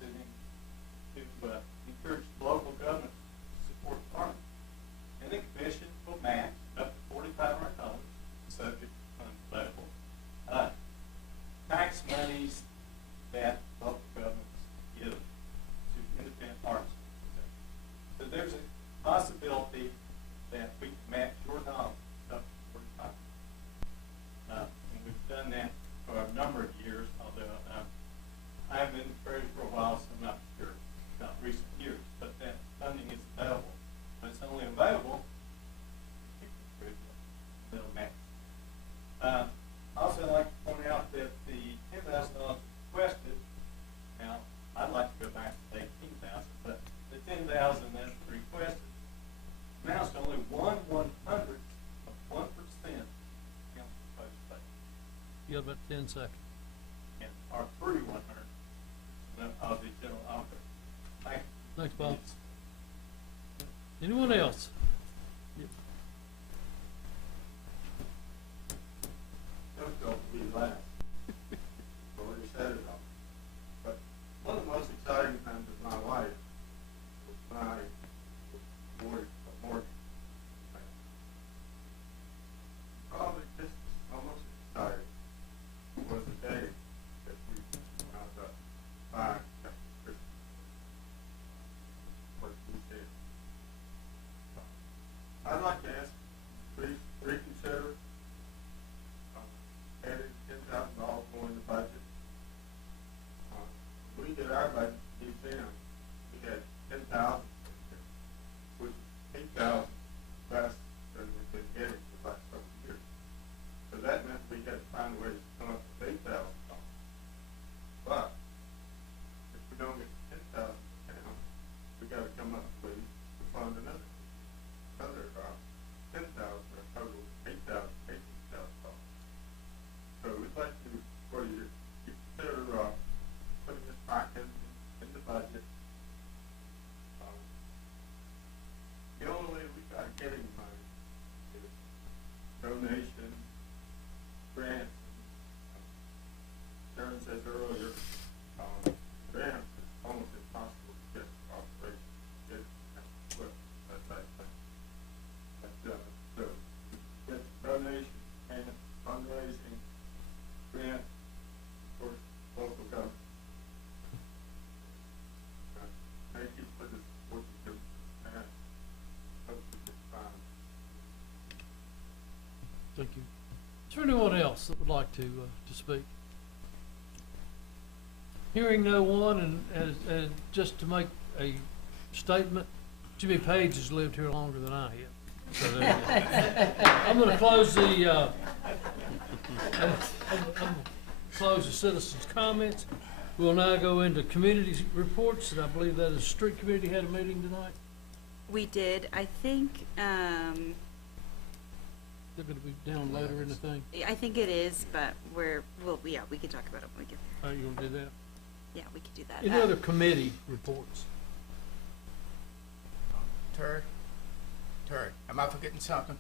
to encourage local government to support farming. And the Commission will match up to $4,500, subject to funds available, tax monies that local governments give to independent arts. So there's a possibility that we can match your dollars up to 45. And we've done that for a number of years, although I haven't been treasurer for a while, so I'm not sure about recent years, but that funding is available. But it's only available if you can little match. Also, I'd like to point out that the $10,000 requested, now, I'd like to go back to $18,000, but the $10,000 that's requested amounts to only 1/100th of 1% council proposed budget. You got about 10 seconds. And our 3/100th of the general office. Thank you. Thanks, Bob. Anyone else? Don't be last. Already said it all. But one of the most exciting times of my life was my mortgage. Probably just almost exciting was the day that we wound up buying what we did. I'd like to ask, please reconsider adding $10,000 more in the budget. We did our budget museum. We had 10,000, which is 8,000 less than we've been getting for the last couple of years. So that meant we had to find a way to come up with $8,000. But if we don't get 10,000 down, we got to come up with to fund another 10,000 or total $8,000. So we'd like to, for you to consider putting this back in the budget. The only way we got getting money is donation, grants. Sharon said earlier, grants is almost impossible to get operation, get equipment, that type of thing. But, so get donation and fundraising, grant for local government. Thank you for the support you do, and hope you get fine. Thank you. Is there anyone else that would like to speak? Hearing no one, and just to make a statement, Jimmy Page has lived here longer than I have. So there you go. I'm going to close the close the citizens' comments. We'll now go into community reports, and I believe that is Street Committee had a meeting tonight. We did. I think, They're going to be down later in the thing. I think it is, but yeah, we can talk about it when we get there. Oh, you want to do that? Yeah, we can do that. Any other committee reports? Terry, am I forgetting something?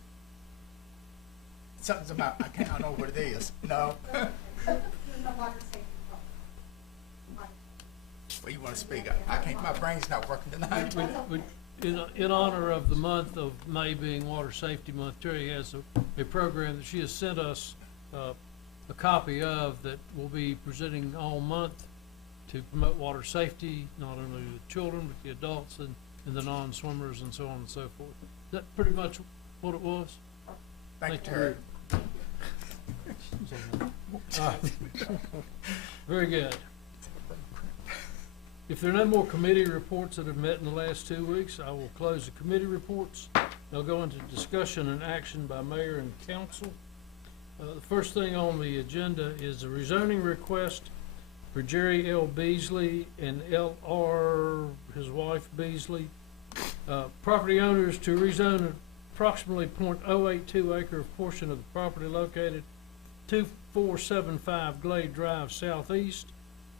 Something's about, I don't know what it is. No? Well, you want to speak? I can't, my brain's not working tonight. In honor of the month of May being Water Safety Month, Terry has a program that she has sent us a copy of that will be presenting all month. to promote water safety, not only the children, but the adults and the non-swimmers and so on and so forth. Is that pretty much what it was? Thank you, Terry. Very good. If there are no more committee reports that have met in the last 2 weeks, I will close the committee reports. I'll go into discussion and action by mayor and council. The first thing on the agenda is a rezoning request for Jerry L. Beasley and L.R., his wife Beasley, property owners to rezone approximately .082 acre portion of the property located 2475 Glade Drive Southeast,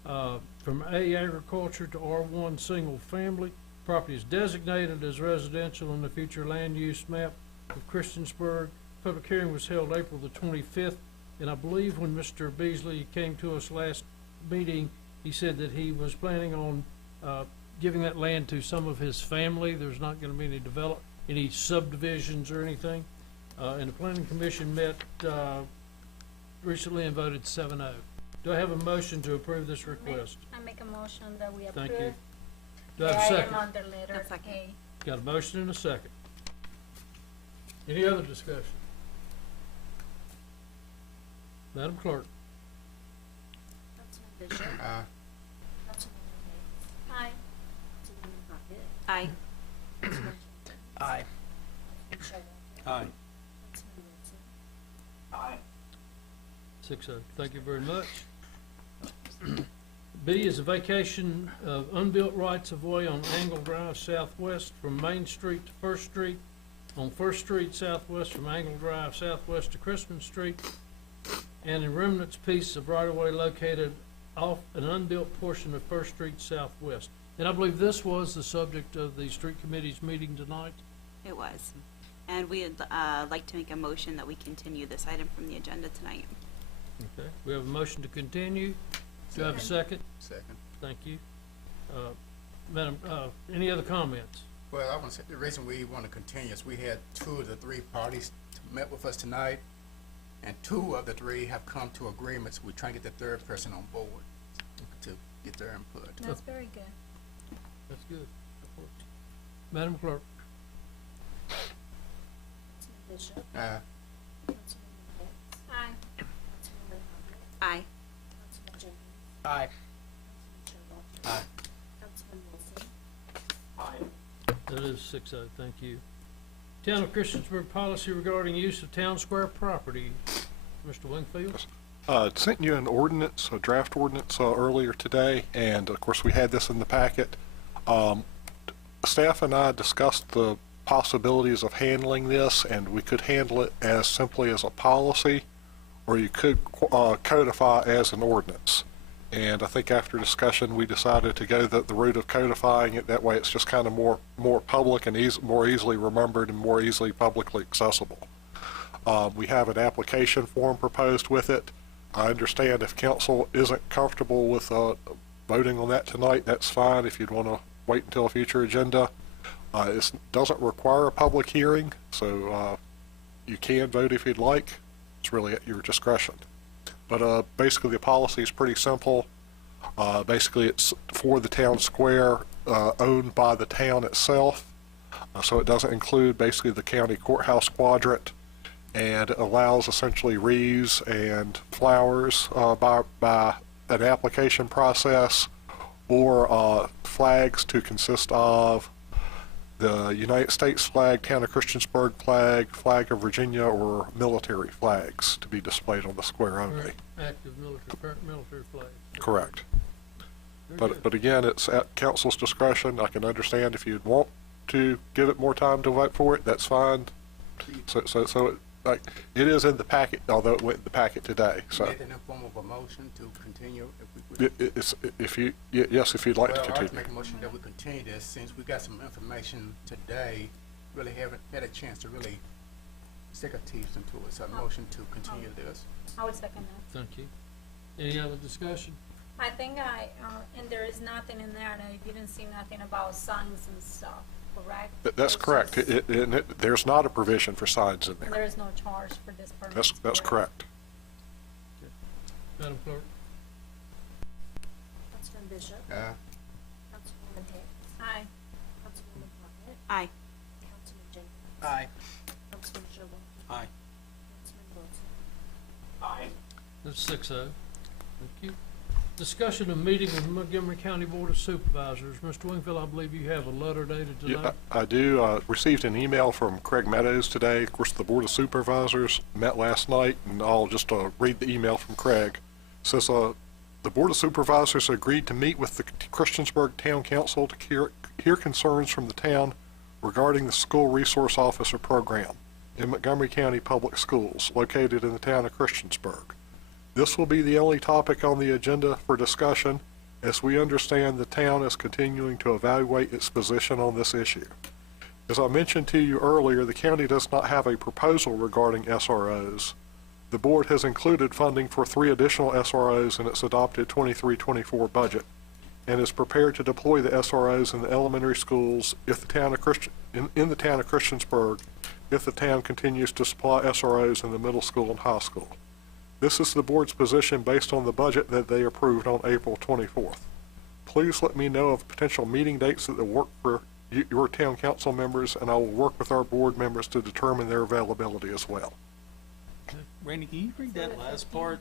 from A agriculture to R1 single family. Property is designated as residential in the future land use map of Christiansburg. Public hearing was held April the 25th, and I believe when Mr. Beasley came to us last meeting, he said that he was planning on giving that land to some of his family. There's not going to be any subdivisions or anything. And the planning commission met recently and voted 7-0. Do I have a motion to approve this request? I make a motion that we approve. Thank you. Do I have a second? The item under letter A. Got a motion and a second. Any other discussion? Madam Clerk? Aye. Aye. Aye. Aye. Aye. 6-0. Thank you very much. B is a vacation of unbuilt rights-of-way on Angle Drive Southwest from Main Street to First Street, on First Street Southwest from Angle Drive Southwest to Crispin Street, and in remnants piece of right-of-way located off an unbuilt portion of First Street Southwest. And I believe this was the subject of the street committee's meeting tonight. It was. And we'd like to make a motion that we continue this item from the agenda tonight. Okay, we have a motion to continue. Do I have a second? Second. Thank you. Madam, any other comments? Well, I want to say the reason we want to continue is we had 2 of the 3 parties met with us tonight, and 2 of the 3 have come to agreements. We're trying to get the 3rd person on board to get their input. That's very good. That's good. That works. Madam Clerk? Aye. Aye. Aye. Aye. Aye. That is 6-0. Thank you. Town of Christiansburg policy regarding use of town square property. Mr. Wingfield? Sent you an ordinance, a draft ordinance, earlier today, and of course we had this in the packet. Staff and I discussed the possibilities of handling this, and we could handle it as simply as a policy, or you could codify as an ordinance. And I think after discussion, we decided to go the route of codifying it. That way it's just kind of more public and more easily remembered and more easily publicly accessible. We have an application form proposed with it. I understand if council isn't comfortable with voting on that tonight, that's fine. If you'd want to wait until a future agenda. It doesn't require a public hearing, so you can vote if you'd like. It's really at your discretion. But basically the policy is pretty simple. Basically it's for the town square owned by the town itself. So it doesn't include basically the county courthouse quadrant, and it allows essentially wreaths and flowers by an application process, or flags to consist of the United States flag, Town of Christiansburg flag, flag of Virginia, or military flags to be displayed on the square only. Active military flag. Correct. Very good. But again, it's at council's discretion. I can understand if you'd want to give it more time to vote for it, that's fine. So it is in the packet, although it went in the packet today. So Made in the form of a motion to continue. yes, if you'd like to Well, I'd continue. make a motion that we continue this, since we got some information today, really haven't had a chance to really stick our teeth into it. So a motion to continue this. I would second that. Thank you. Any other discussion? I think and there is nothing in there, and you didn't see nothing about signs and stuff, correct? That's correct. There's not a provision for signs in And there. there is no charge for this permit. That's correct. Madam Clerk? Bishop. Aye. Councilwoman Hicks. Aye. Councilwoman Plunkett. Aye. Councilman Jenkins. Aye. Councilman Sherwood. Aye. Councilman Wilson. Aye. That's 6-0. Thank you. Discussion of meeting with Montgomery County Board of Supervisors. Mr. Wingfield, I believe you have a letter dated Yeah, tonight. I do. Received an email from Craig Meadows today. Of course, the Board of Supervisors met last night, and I'll just read the email from Craig. It says, the Board of Supervisors agreed to meet with the Christiansburg Town Council to hear concerns from the town regarding the School Resource Officer Program in Montgomery County Public Schools located in the town of Christiansburg. This will be the only topic on the agenda for discussion, as we understand the town is continuing to evaluate its position on this issue. As I mentioned to you earlier, the county does not have a proposal regarding SROs. The board has included funding for 3 additional SROs in its adopted 23-24 budget, and is prepared to deploy the SROs in the elementary schools if the town of in the town of Christiansburg, if the town continues to supply SROs in the middle school and high school. This is the board's position based on the budget that they approved on April 24th. Please let me know of potential meeting dates that will work for your town council members, and I will work with our board members to determine their availability as well. Randy, can you read that last part,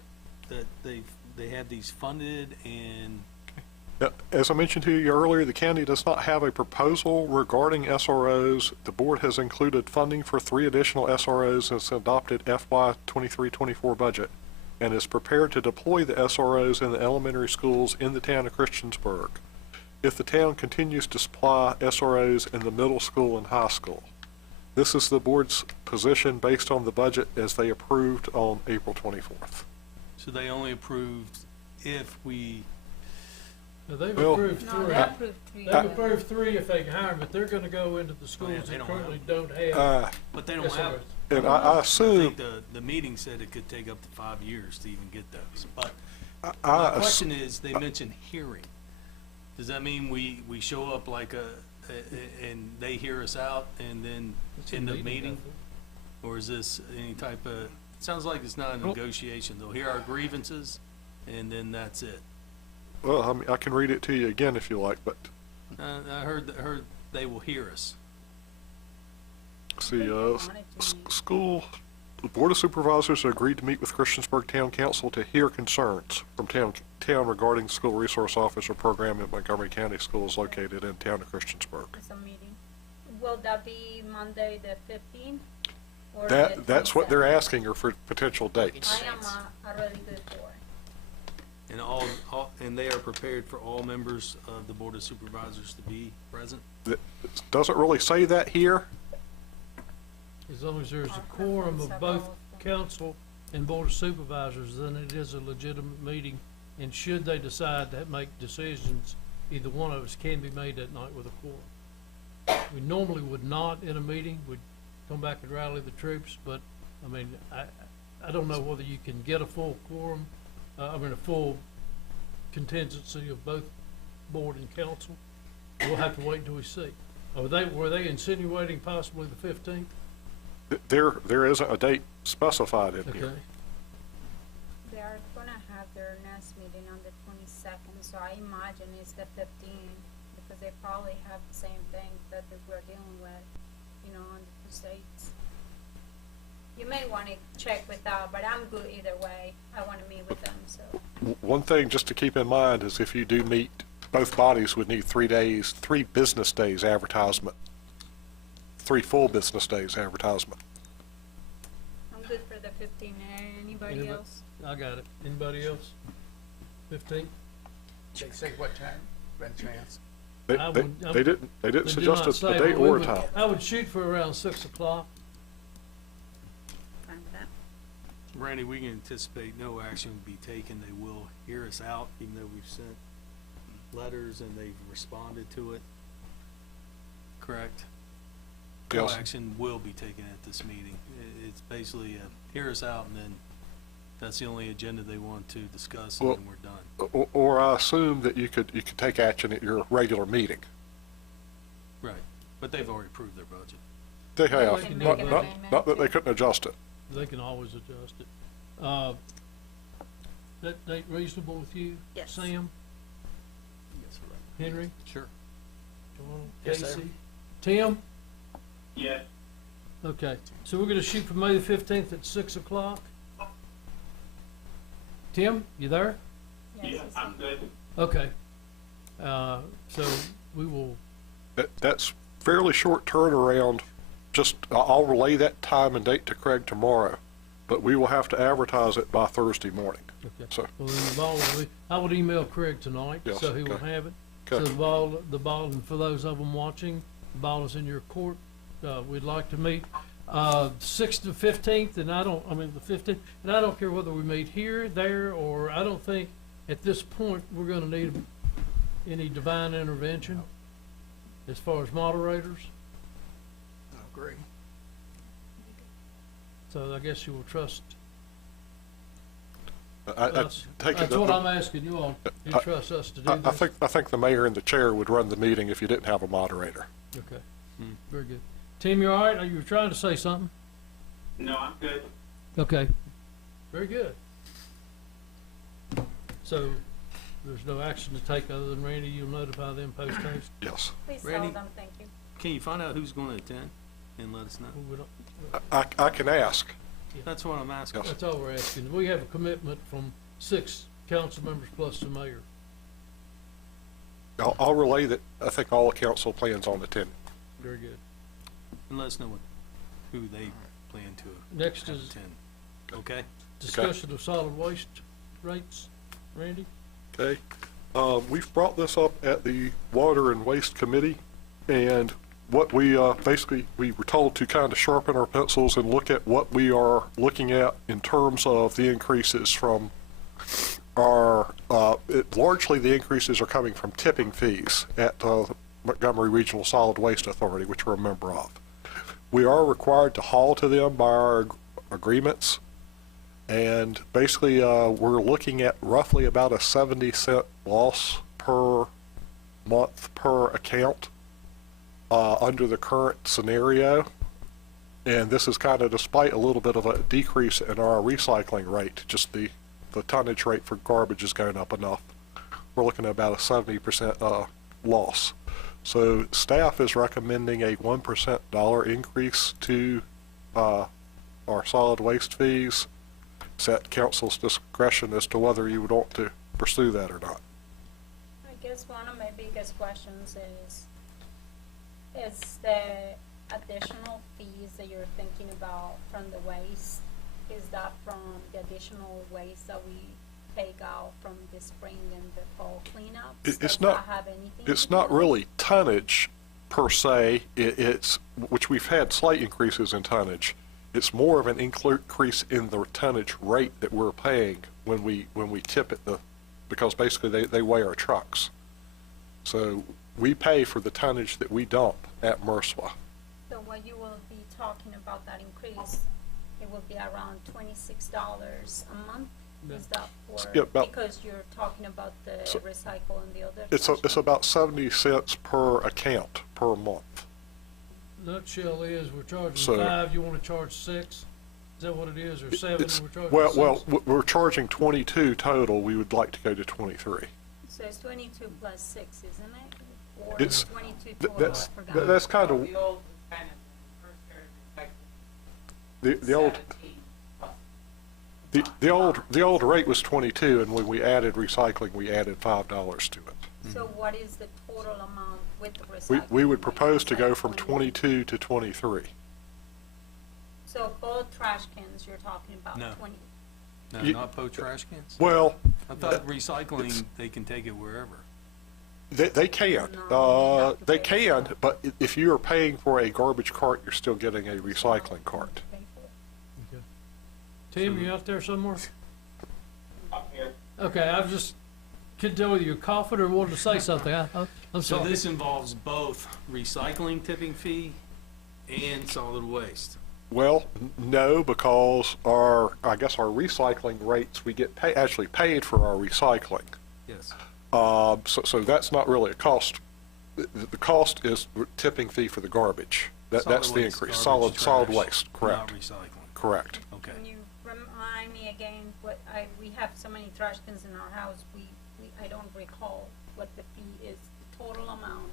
that they have these funded and? As I mentioned to you earlier, the county does not have a proposal regarding SROs. The board has included funding for 3 additional SROs in its adopted FY 23-24 budget, and is prepared to deploy the SROs in the elementary schools in the town of Christiansburg if the town continues to supply SROs in the middle school and high school. This is the board's position based on the budget as they approved on April 24th. So they only approved if we. Now, they've Well, approved No, 3. they approved 3. They've approved 3 if they can hire them, but they're gonna go into the schools they that don't currently have- don't have. But they don't have. SROs. And I assume, think the meeting said it could take up to 5 years to even get those, but I my ass- question is, they mentioned hearing. Does that mean we show up like and they hear us out and then It's a end up meeting, meeting? I think. Or is this any type of, it sounds like it's not a negotiation, they'll hear our grievances and then that's it. well, I mean, I can read it to you again if you like, but I heard they will hear us. see, school, the Board of Supervisors agreed to meet with Christiansburg Town Council to hear concerns from town regarding the School Resource Officer Program in Montgomery County Schools located in town of Christiansburg. It's a meeting. Will that be Monday the 15th? Or the That's what they're 27th? asking are for potential dates. I am already good for it. And and they are prepared for all members of the Board of Supervisors to be present? It doesn't really say that here. As long as there's a quorum of both council and board of supervisors, then it is a legitimate meeting. And should they decide to make decisions, either one of us can be made that night with a quorum. We normally would not in a meeting, we'd come back and rally the troops, but, I mean, I don't know whether you can get a full quorum, a full contingency of both board and council. We'll have to wait until we see. Were they insinuating possibly the 15th? There isn't a date specified in here. Okay. They are gonna have their next meeting on the 22nd, so I imagine it's the 15th, because they probably have the same thing that we're dealing with, on the 2 states. You may wanna check with that, but I'm good either way. I wanna meet with them, so. One thing just to keep in mind is if you do meet, both bodies would need 3 business days advertisement. 3 full business days advertisement. I'm good for the 15th. Anybody else? I got it. Anybody else? 15? They say what time, by chance? They didn't They do suggest not a say, date but we or a would- time. I would shoot for around 6 o'clock. Fine with that. Randy, we can anticipate no action will be taken. They will hear us out, even though we've sent letters and they've responded to it. Correct? No Yes. action will be taken at this meeting. It's basically hear us out, and then that's the only agenda they want to discuss, and Well, then we're done. Or I assume that you could take action at your regular meeting. Right. But they've already approved their budget. They have, They can not, make an not, amendment not that to- they couldn't adjust it. They can always adjust it. That date reasonable with you? Yes. Sam? Henry? Sure. John? Yes, sir. Casey? Tim? Yes. Okay, so we're gonna shoot for May the 15th at 6 o'clock. Tim, you there? Yeah, I'm good. Okay. So we will, That's fairly short turnaround. Just, I'll relay that time and date to Craig tomorrow, but we will have to advertise it by Thursday morning. okay. So, Well, then the ball will be, I would email Craig tonight, Yes, so he will okay. have it. So Okay. the ball, and for those of them watching, the ball is in your court. We'd like to meet, 6th to 15th, and the 15th, and I don't care whether we meet here, there, or I don't think at this point we're gonna need any divine intervention as far as moderators. I agree. So I guess you will trust I us. take it That's that what the- I'm asking you all. You I- trust us to do I this? think the mayor and the chair would run the meeting if you didn't have a moderator. Okay, very good. Tim, you all right? You were trying to say something? No, I'm good. Okay, very good. So, there's no action to take other than Randy, you'll notify them post haste? Yes. Please tell Randy? them, thank you. Can you find out who's gonna attend and let us know? We don't- I can ask. That's what I'm asking. Yes. That's all we're asking. We have a commitment from 6 council members plus the mayor. I'll relay that I think all the council plans on attending. Very good. And let us know who they plan to Next have is attend. Okay? discussion of solid waste rates. Randy? Okay. We've brought this up at the Water and Waste Committee, and what we basically, we were told to kind of sharpen our pencils and look at what we are looking at in terms of the increases from our, largely the increases are coming from tipping fees at the Montgomery Regional Solid Waste Authority, which we're a member of. We are required to haul to them by our agreements, and basically we're looking at roughly about a 70-cent loss per month per account under the current scenario. And this is kind of despite a little bit of a decrease in our recycling rate, just the tonnage rate for garbage is going up enough. We're looking at about a 70% loss. So staff is recommending a 1% dollar increase to our solid waste fees. It's at council's discretion as to whether you would want to pursue that or not. I guess one of my biggest questions is the additional fees that you're thinking about from the waste, is that from the additional waste that we take out from the spring and the fall cleanup? It's not, have anything it's to do not with it? really tonnage per se. It's, which we've had slight increases in tonnage. It's more of an increase in the tonnage rate that we're paying when we tip it, because basically they weigh our trucks. So we pay for the tonnage that we dump at MRSWA. So what you will be talking about that increase, it will be around $26 a month? Is that for, Yeah, about- because you're talking about the So- recycle and the other? It's about 70 cents per account per month. Nutshell is, we're charging So- 5, you wanna charge 6? Is that what it is, or 7, It's, we're charging well, 6? we're charging 22 total. We would like to go to 23. So it's 22 plus 6, isn't it? Or It's- 22 th- total, that's- I forgot. that's kind of- The old kind of first area of The old 17. the old rate was 22, and when we added recycling, we added $5 to it. So what is the total amount with the We recycling? would propose to go from 22 to 23. So both trash cans, you're talking about No. 20? No, You- not both trash cans? Well, I thought recycling, they can take it wherever. they can. They can, but if you are paying for a garbage cart, you're still getting a recycling cart. Okay. Tim, you out there somewhere? I'm here. Okay, I just couldn't tell whether you're coughing or wanted to say something. I'm So sorry. this involves both recycling tipping fee and solid waste. Well, no, because I guess our recycling rates, we get actually paid for our recycling. Yes. So that's not really a cost. The cost is tipping fee for the garbage. That's Solid the waste, increase. garbage, Solid trash, waste, correct. Not recycling. Correct. Okay. Can you remind me again, we have so many trash cans in our house, I don't recall what the fee is, the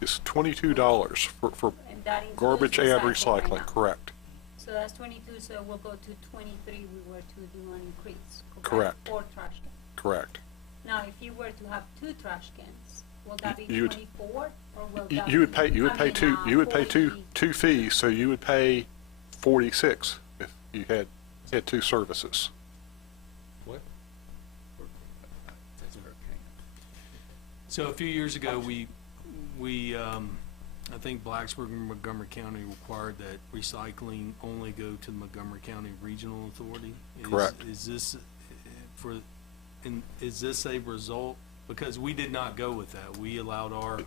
It's $22 for And that includes garbage and recycling right recycling, now. correct. So that's 22, so we'll go to 23, we were to do an increase. Correct. Or trash can. Correct. Now, if you were to have 2 trash cans, will that be You would- 24, or will You that you would be- pay, you would I pay mean, two, you would pay 40? two fees, so you would pay 46 if you had 2 services. What? So a few years ago, I think Blacksburg and Montgomery County required that recycling only go to the Montgomery County Regional Authority. Correct. Is this is this a result? Because we did not go with that. We allowed our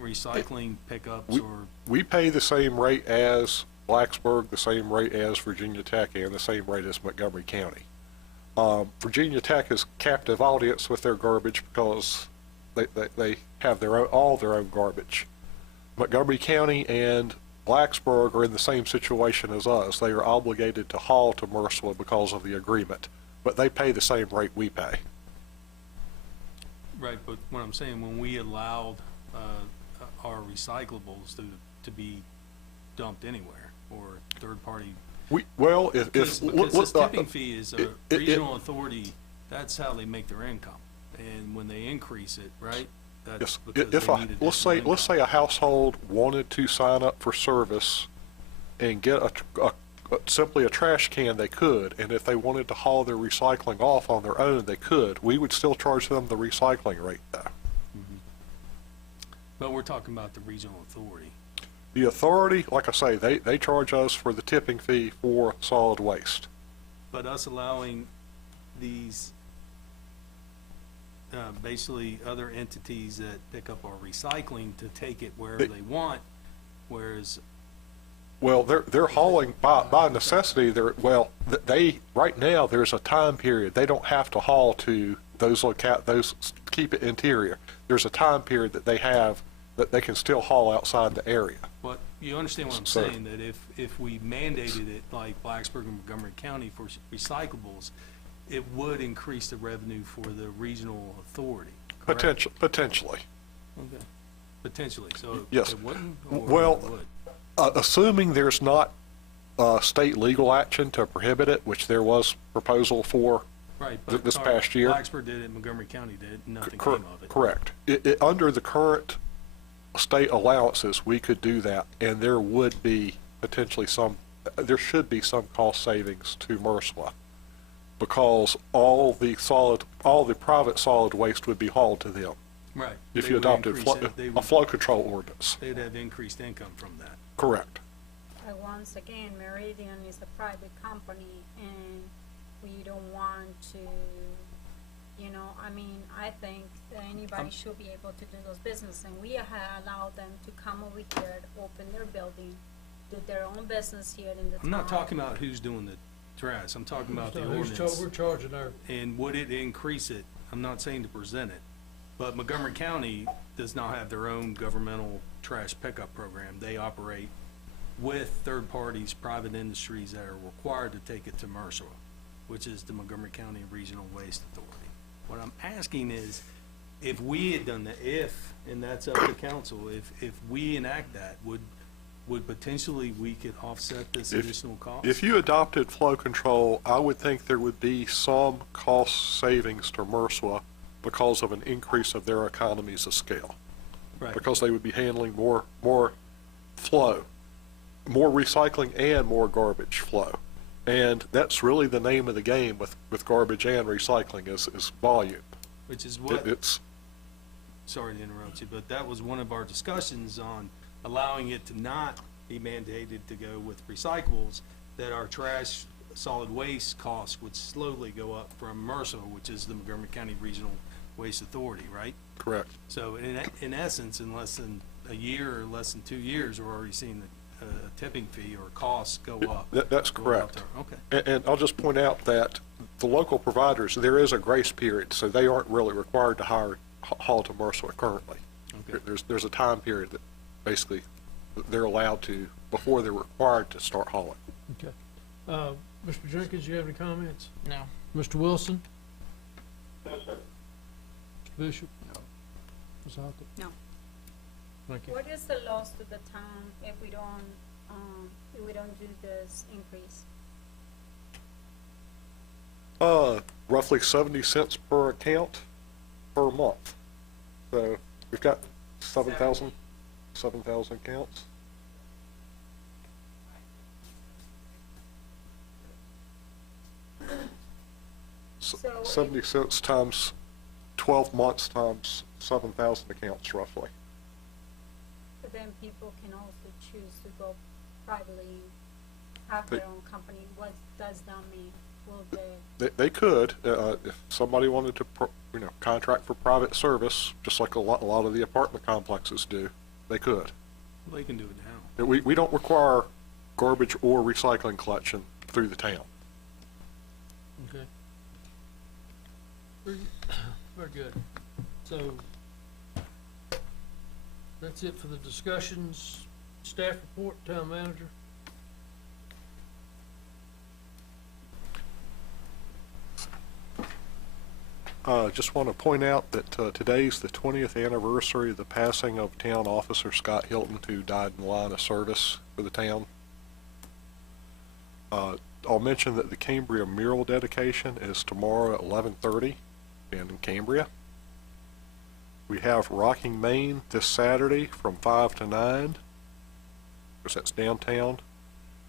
recycling pickups We pay the same rate as Blacksburg, the same rate as Virginia Tech, and the same rate as Montgomery County. Virginia Tech is captive audience with their garbage because they have all their own garbage. Montgomery County and Blacksburg are in the same situation as us. They are obligated to haul to Merciful because of the agreement, but they pay the same rate we pay. Right, but what I'm saying, when we allowed our recyclables to be dumped anywhere or third party. Because this tipping fee is a regional authority, that's how they make their income. And when they increase it, right? That's because they need additional let's say a household wanted to sign up for service and get simply a trash can, they could, and if they wanted to haul their recycling off on their own, they could. We would still charge them the recycling rate, though. But we're talking about the regional authority. The authority, like I say, they charge us for the tipping fee for solid waste. But us allowing these, basically other entities that pick up our recycling to take it wherever they want, whereas. Well, they're hauling by necessity. They right now there's a time period. They don't have to haul to those keep it interior. There's a time period that they have that they can still haul outside the area. But you understand what I'm saying, that if we mandated it like Blacksburg and Montgomery County for recyclables, it would increase the revenue for the regional authority, correct? Potentially. Okay. Potentially, so yes. It wouldn't, or well, it would? Assuming there's not state legal action to prohibit it, which there was proposal for right, but this past year. Blacksburg did it, Montgomery County did it, nothing came of it. Correct. Under the current state allowances, we could do that, and there would be potentially there should be some cost savings to MRSWA, because all the private solid waste would be hauled to them. Right. If you adopted a flow control ordinance. They'd have increased income from that. Correct. Once again, Meridian is a private company, and we don't want to, I think that anybody should be able to do those business, and we have allowed them to come over here, open their building, do their own business here in the town. I'm not talking about who's doing the trash, I'm talking about the ordinance. We're charging our. And would it increase it? I'm not saying to present it, but Montgomery County does not have their own governmental trash pickup program. They operate with third parties, private industries that are required to take it to MRSWA, which is the Montgomery County Regional Waste Authority. What I'm asking is, if we had done and that's up to council, if we enact that, would potentially we could offset this additional cost? If you adopted flow control, I would think there would be some cost savings to MRSWA because of an increase of their economies of scale. Right. Because they would be handling more flow, more recycling and more garbage flow. And that's really the name of the game with garbage and recycling is volume. Which is what, it's sorry to interrupt you, but that was one of our discussions on allowing it to not be mandated to go with recyclables, that our trash solid waste costs would slowly go up from MRSA, which is the Montgomery County Regional Waste Authority, right? Correct. So in essence, in less than a year or less than 2 years, we're already seeing the tipping fee or costs go up. That's correct. Okay. And I'll just point out that the local providers, there is a grace period, so they aren't really required to haul to MRSWA currently. Okay. There's a time period that basically they're allowed to, before they're required to start hauling. Okay. Mr. Jenkins, you have any comments? No. Mr. Wilson? No, sir. Mr. Bishop? No. Ms. Hockett? No. Thank you. What is the loss to the town if we don't do this increase? Roughly 70 cents per account per month. So we've got 7,000 accounts. So 70 cents times 12 months times 7,000 accounts roughly. But then people can also choose to go privately, have their own company. What does that mean? Will they? They could, if somebody wanted to, contract for private service, just like a lot of the apartment complexes do, they could. They can do it now. We don't require garbage or recycling collection through the town. Okay. Very good. So, that's it for the discussions. Staff report, town manager. Just want to point out that today's the 20th anniversary of the passing of town officer Scott Hilton, who died in the line of service for the town. I'll mention that the Cambria mural dedication is tomorrow at 11:30 in Cambria. We have Rocking Maine this Saturday from 5 to 9, because that's downtown.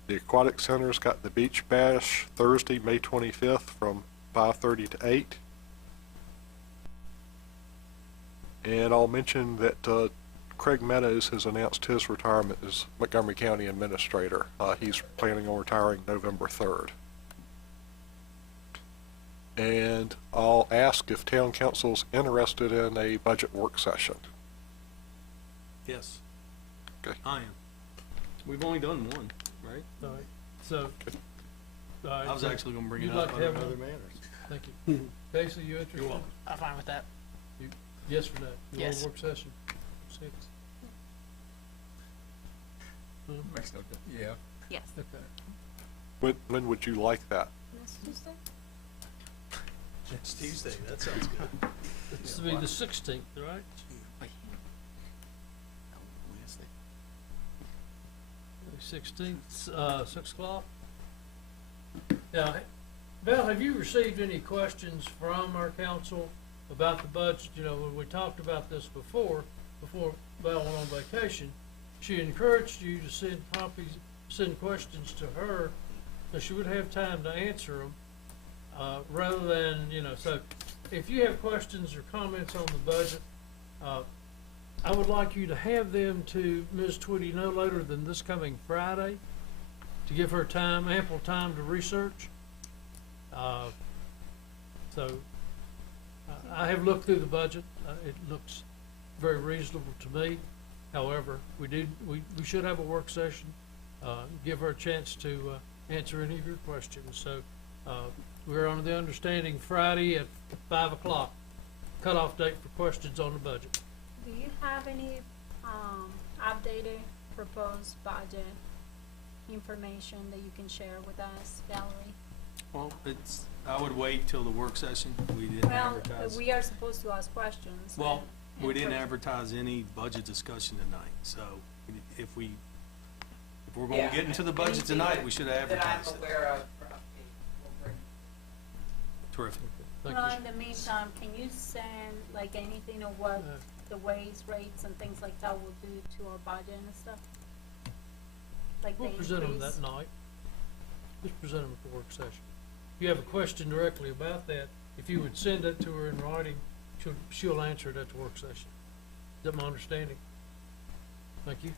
The Aquatic Center's got the Beach Bash Thursday, May 25th from 5:30 to 8. And I'll mention that Craig Meadows has announced his retirement as Montgomery County Administrator. He's planning on retiring November 3rd. And I'll ask if Town Council's interested in a budget work session. Yes. Okay. I am. We've only done one, right? All right, so. All right, I was so actually gonna bring it you'd up like to under have other one? matters. Thank you. Casey, you interested? You're welcome. I'm fine with that. Yes or no? You want Yes. a work session? 6? Makes no difference. Yeah. Yes. Okay. When would you like that? Next Tuesday? Next Tuesday, that sounds good. It's to be the 16th, right? The 16th, 6 o'clock? Now, Val, have you received any questions from our council about the budget? You know, when we talked about this before Val went on vacation, she encouraged you to send questions to her, so she would have time to answer them, rather than, so if you have questions or comments on the budget, I would like you to have them to Ms. Twitty no later than this coming Friday, to give her time, ample time to research. I have looked through the budget. It looks very reasonable to me. However, we should have a work session, give her a chance to answer any of your questions. So we're under the understanding Friday at 5 o'clock, cutoff date for questions on the budget. Do you have any updated proposed budget information that you can share with us, Valerie? Well, I would wait till the work session. We didn't advertise. We are supposed to ask questions. Well, and we didn't first- advertise any budget discussion tonight, so if we're gonna get into the budget tonight, we should have advertised That I'm it. aware of for update, we'll bring. Terrific. Thank Well, you. in the meantime, can you send like anything of what the wage rates and things like that will do to our budget and stuff? Like the We'll present them increase? that night. Just present them at the work session. If you have a question directly about that, if you would send that to her in writing, she'll answer it at the work session. Is that my understanding? Thank you.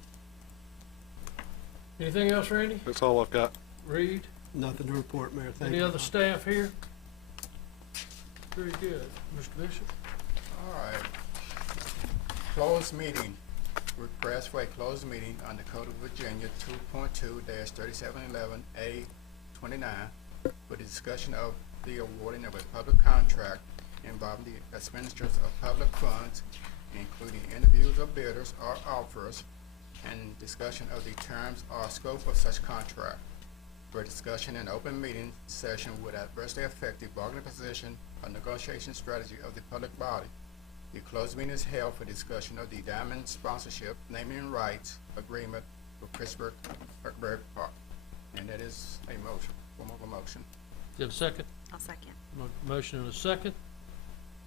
Anything else, Randy? That's all I've got. Reed? Nothing to report, Mayor. Thank Any you. other staff here? Very good. Mr. Bishop? All right. Closed meeting. Request for a closed meeting under Code of Virginia 2.2-3711A29 for the discussion of the awarding of a public contract involving the expenditures of public funds, including interviews of bidders or offers, and discussion of the terms or scope of such contract. For discussion in open meeting session would adversely affect the bargaining position or negotiation strategy of the public body. The closed meeting is held for discussion of the Diamond Sponsorship Naming and Rights Agreement for Christopher Kirkberg Park. And that is a motion, form of a motion. Do you have a second? I'll second. Motion and a second.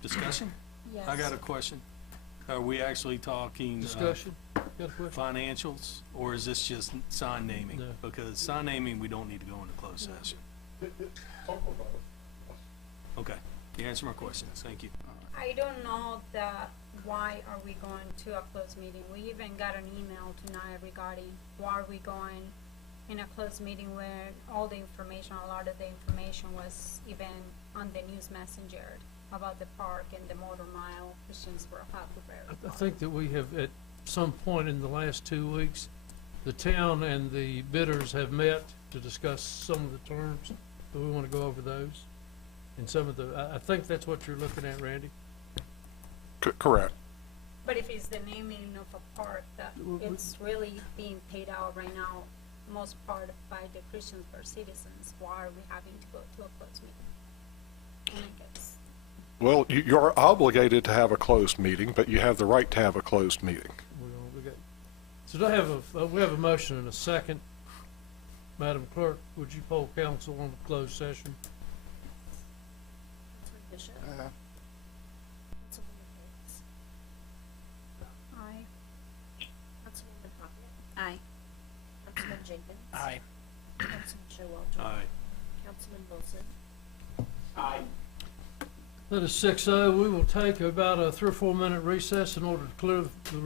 Discussion? Yes. I got a question. Are we actually talking Discussion? Got a question? financials, or is this just sign naming? No. Because sign naming, we don't need to go into closed session. Okay, you answered my questions, thank you. I don't know that why are we going to a closed meeting? We even got an email tonight regarding why are we going in a closed meeting where all the information, a lot of the information was even on the news messenger about the park and the motor mile, Christiansburg, Huckleberry. I think that we have, at some point in the last 2 weeks, the town and the bidders have met to discuss some of the terms. Do we want to go over those? And some of the, I think that's what you're looking at, Randy. Correct. But if it's the naming of a park, that it's really being paid out right now, most part by the Christiansburg citizens, why are we having to go to a closed meeting? And I guess. Well, you're obligated to have a closed meeting, but you have the right to have a closed meeting. So do I have we have a motion and a second. Madam Clerk, would you poll council on the closed session? Councilman Bishop? Councilwoman Hicks? Aye. Councilwoman Pocket? Aye. Councilman Jenkins? Aye. Councilman Showalter? Aye. Councilman Wilson? Aye. That is 6-0. We will take about a 3 or 4 minute recess in order to clear the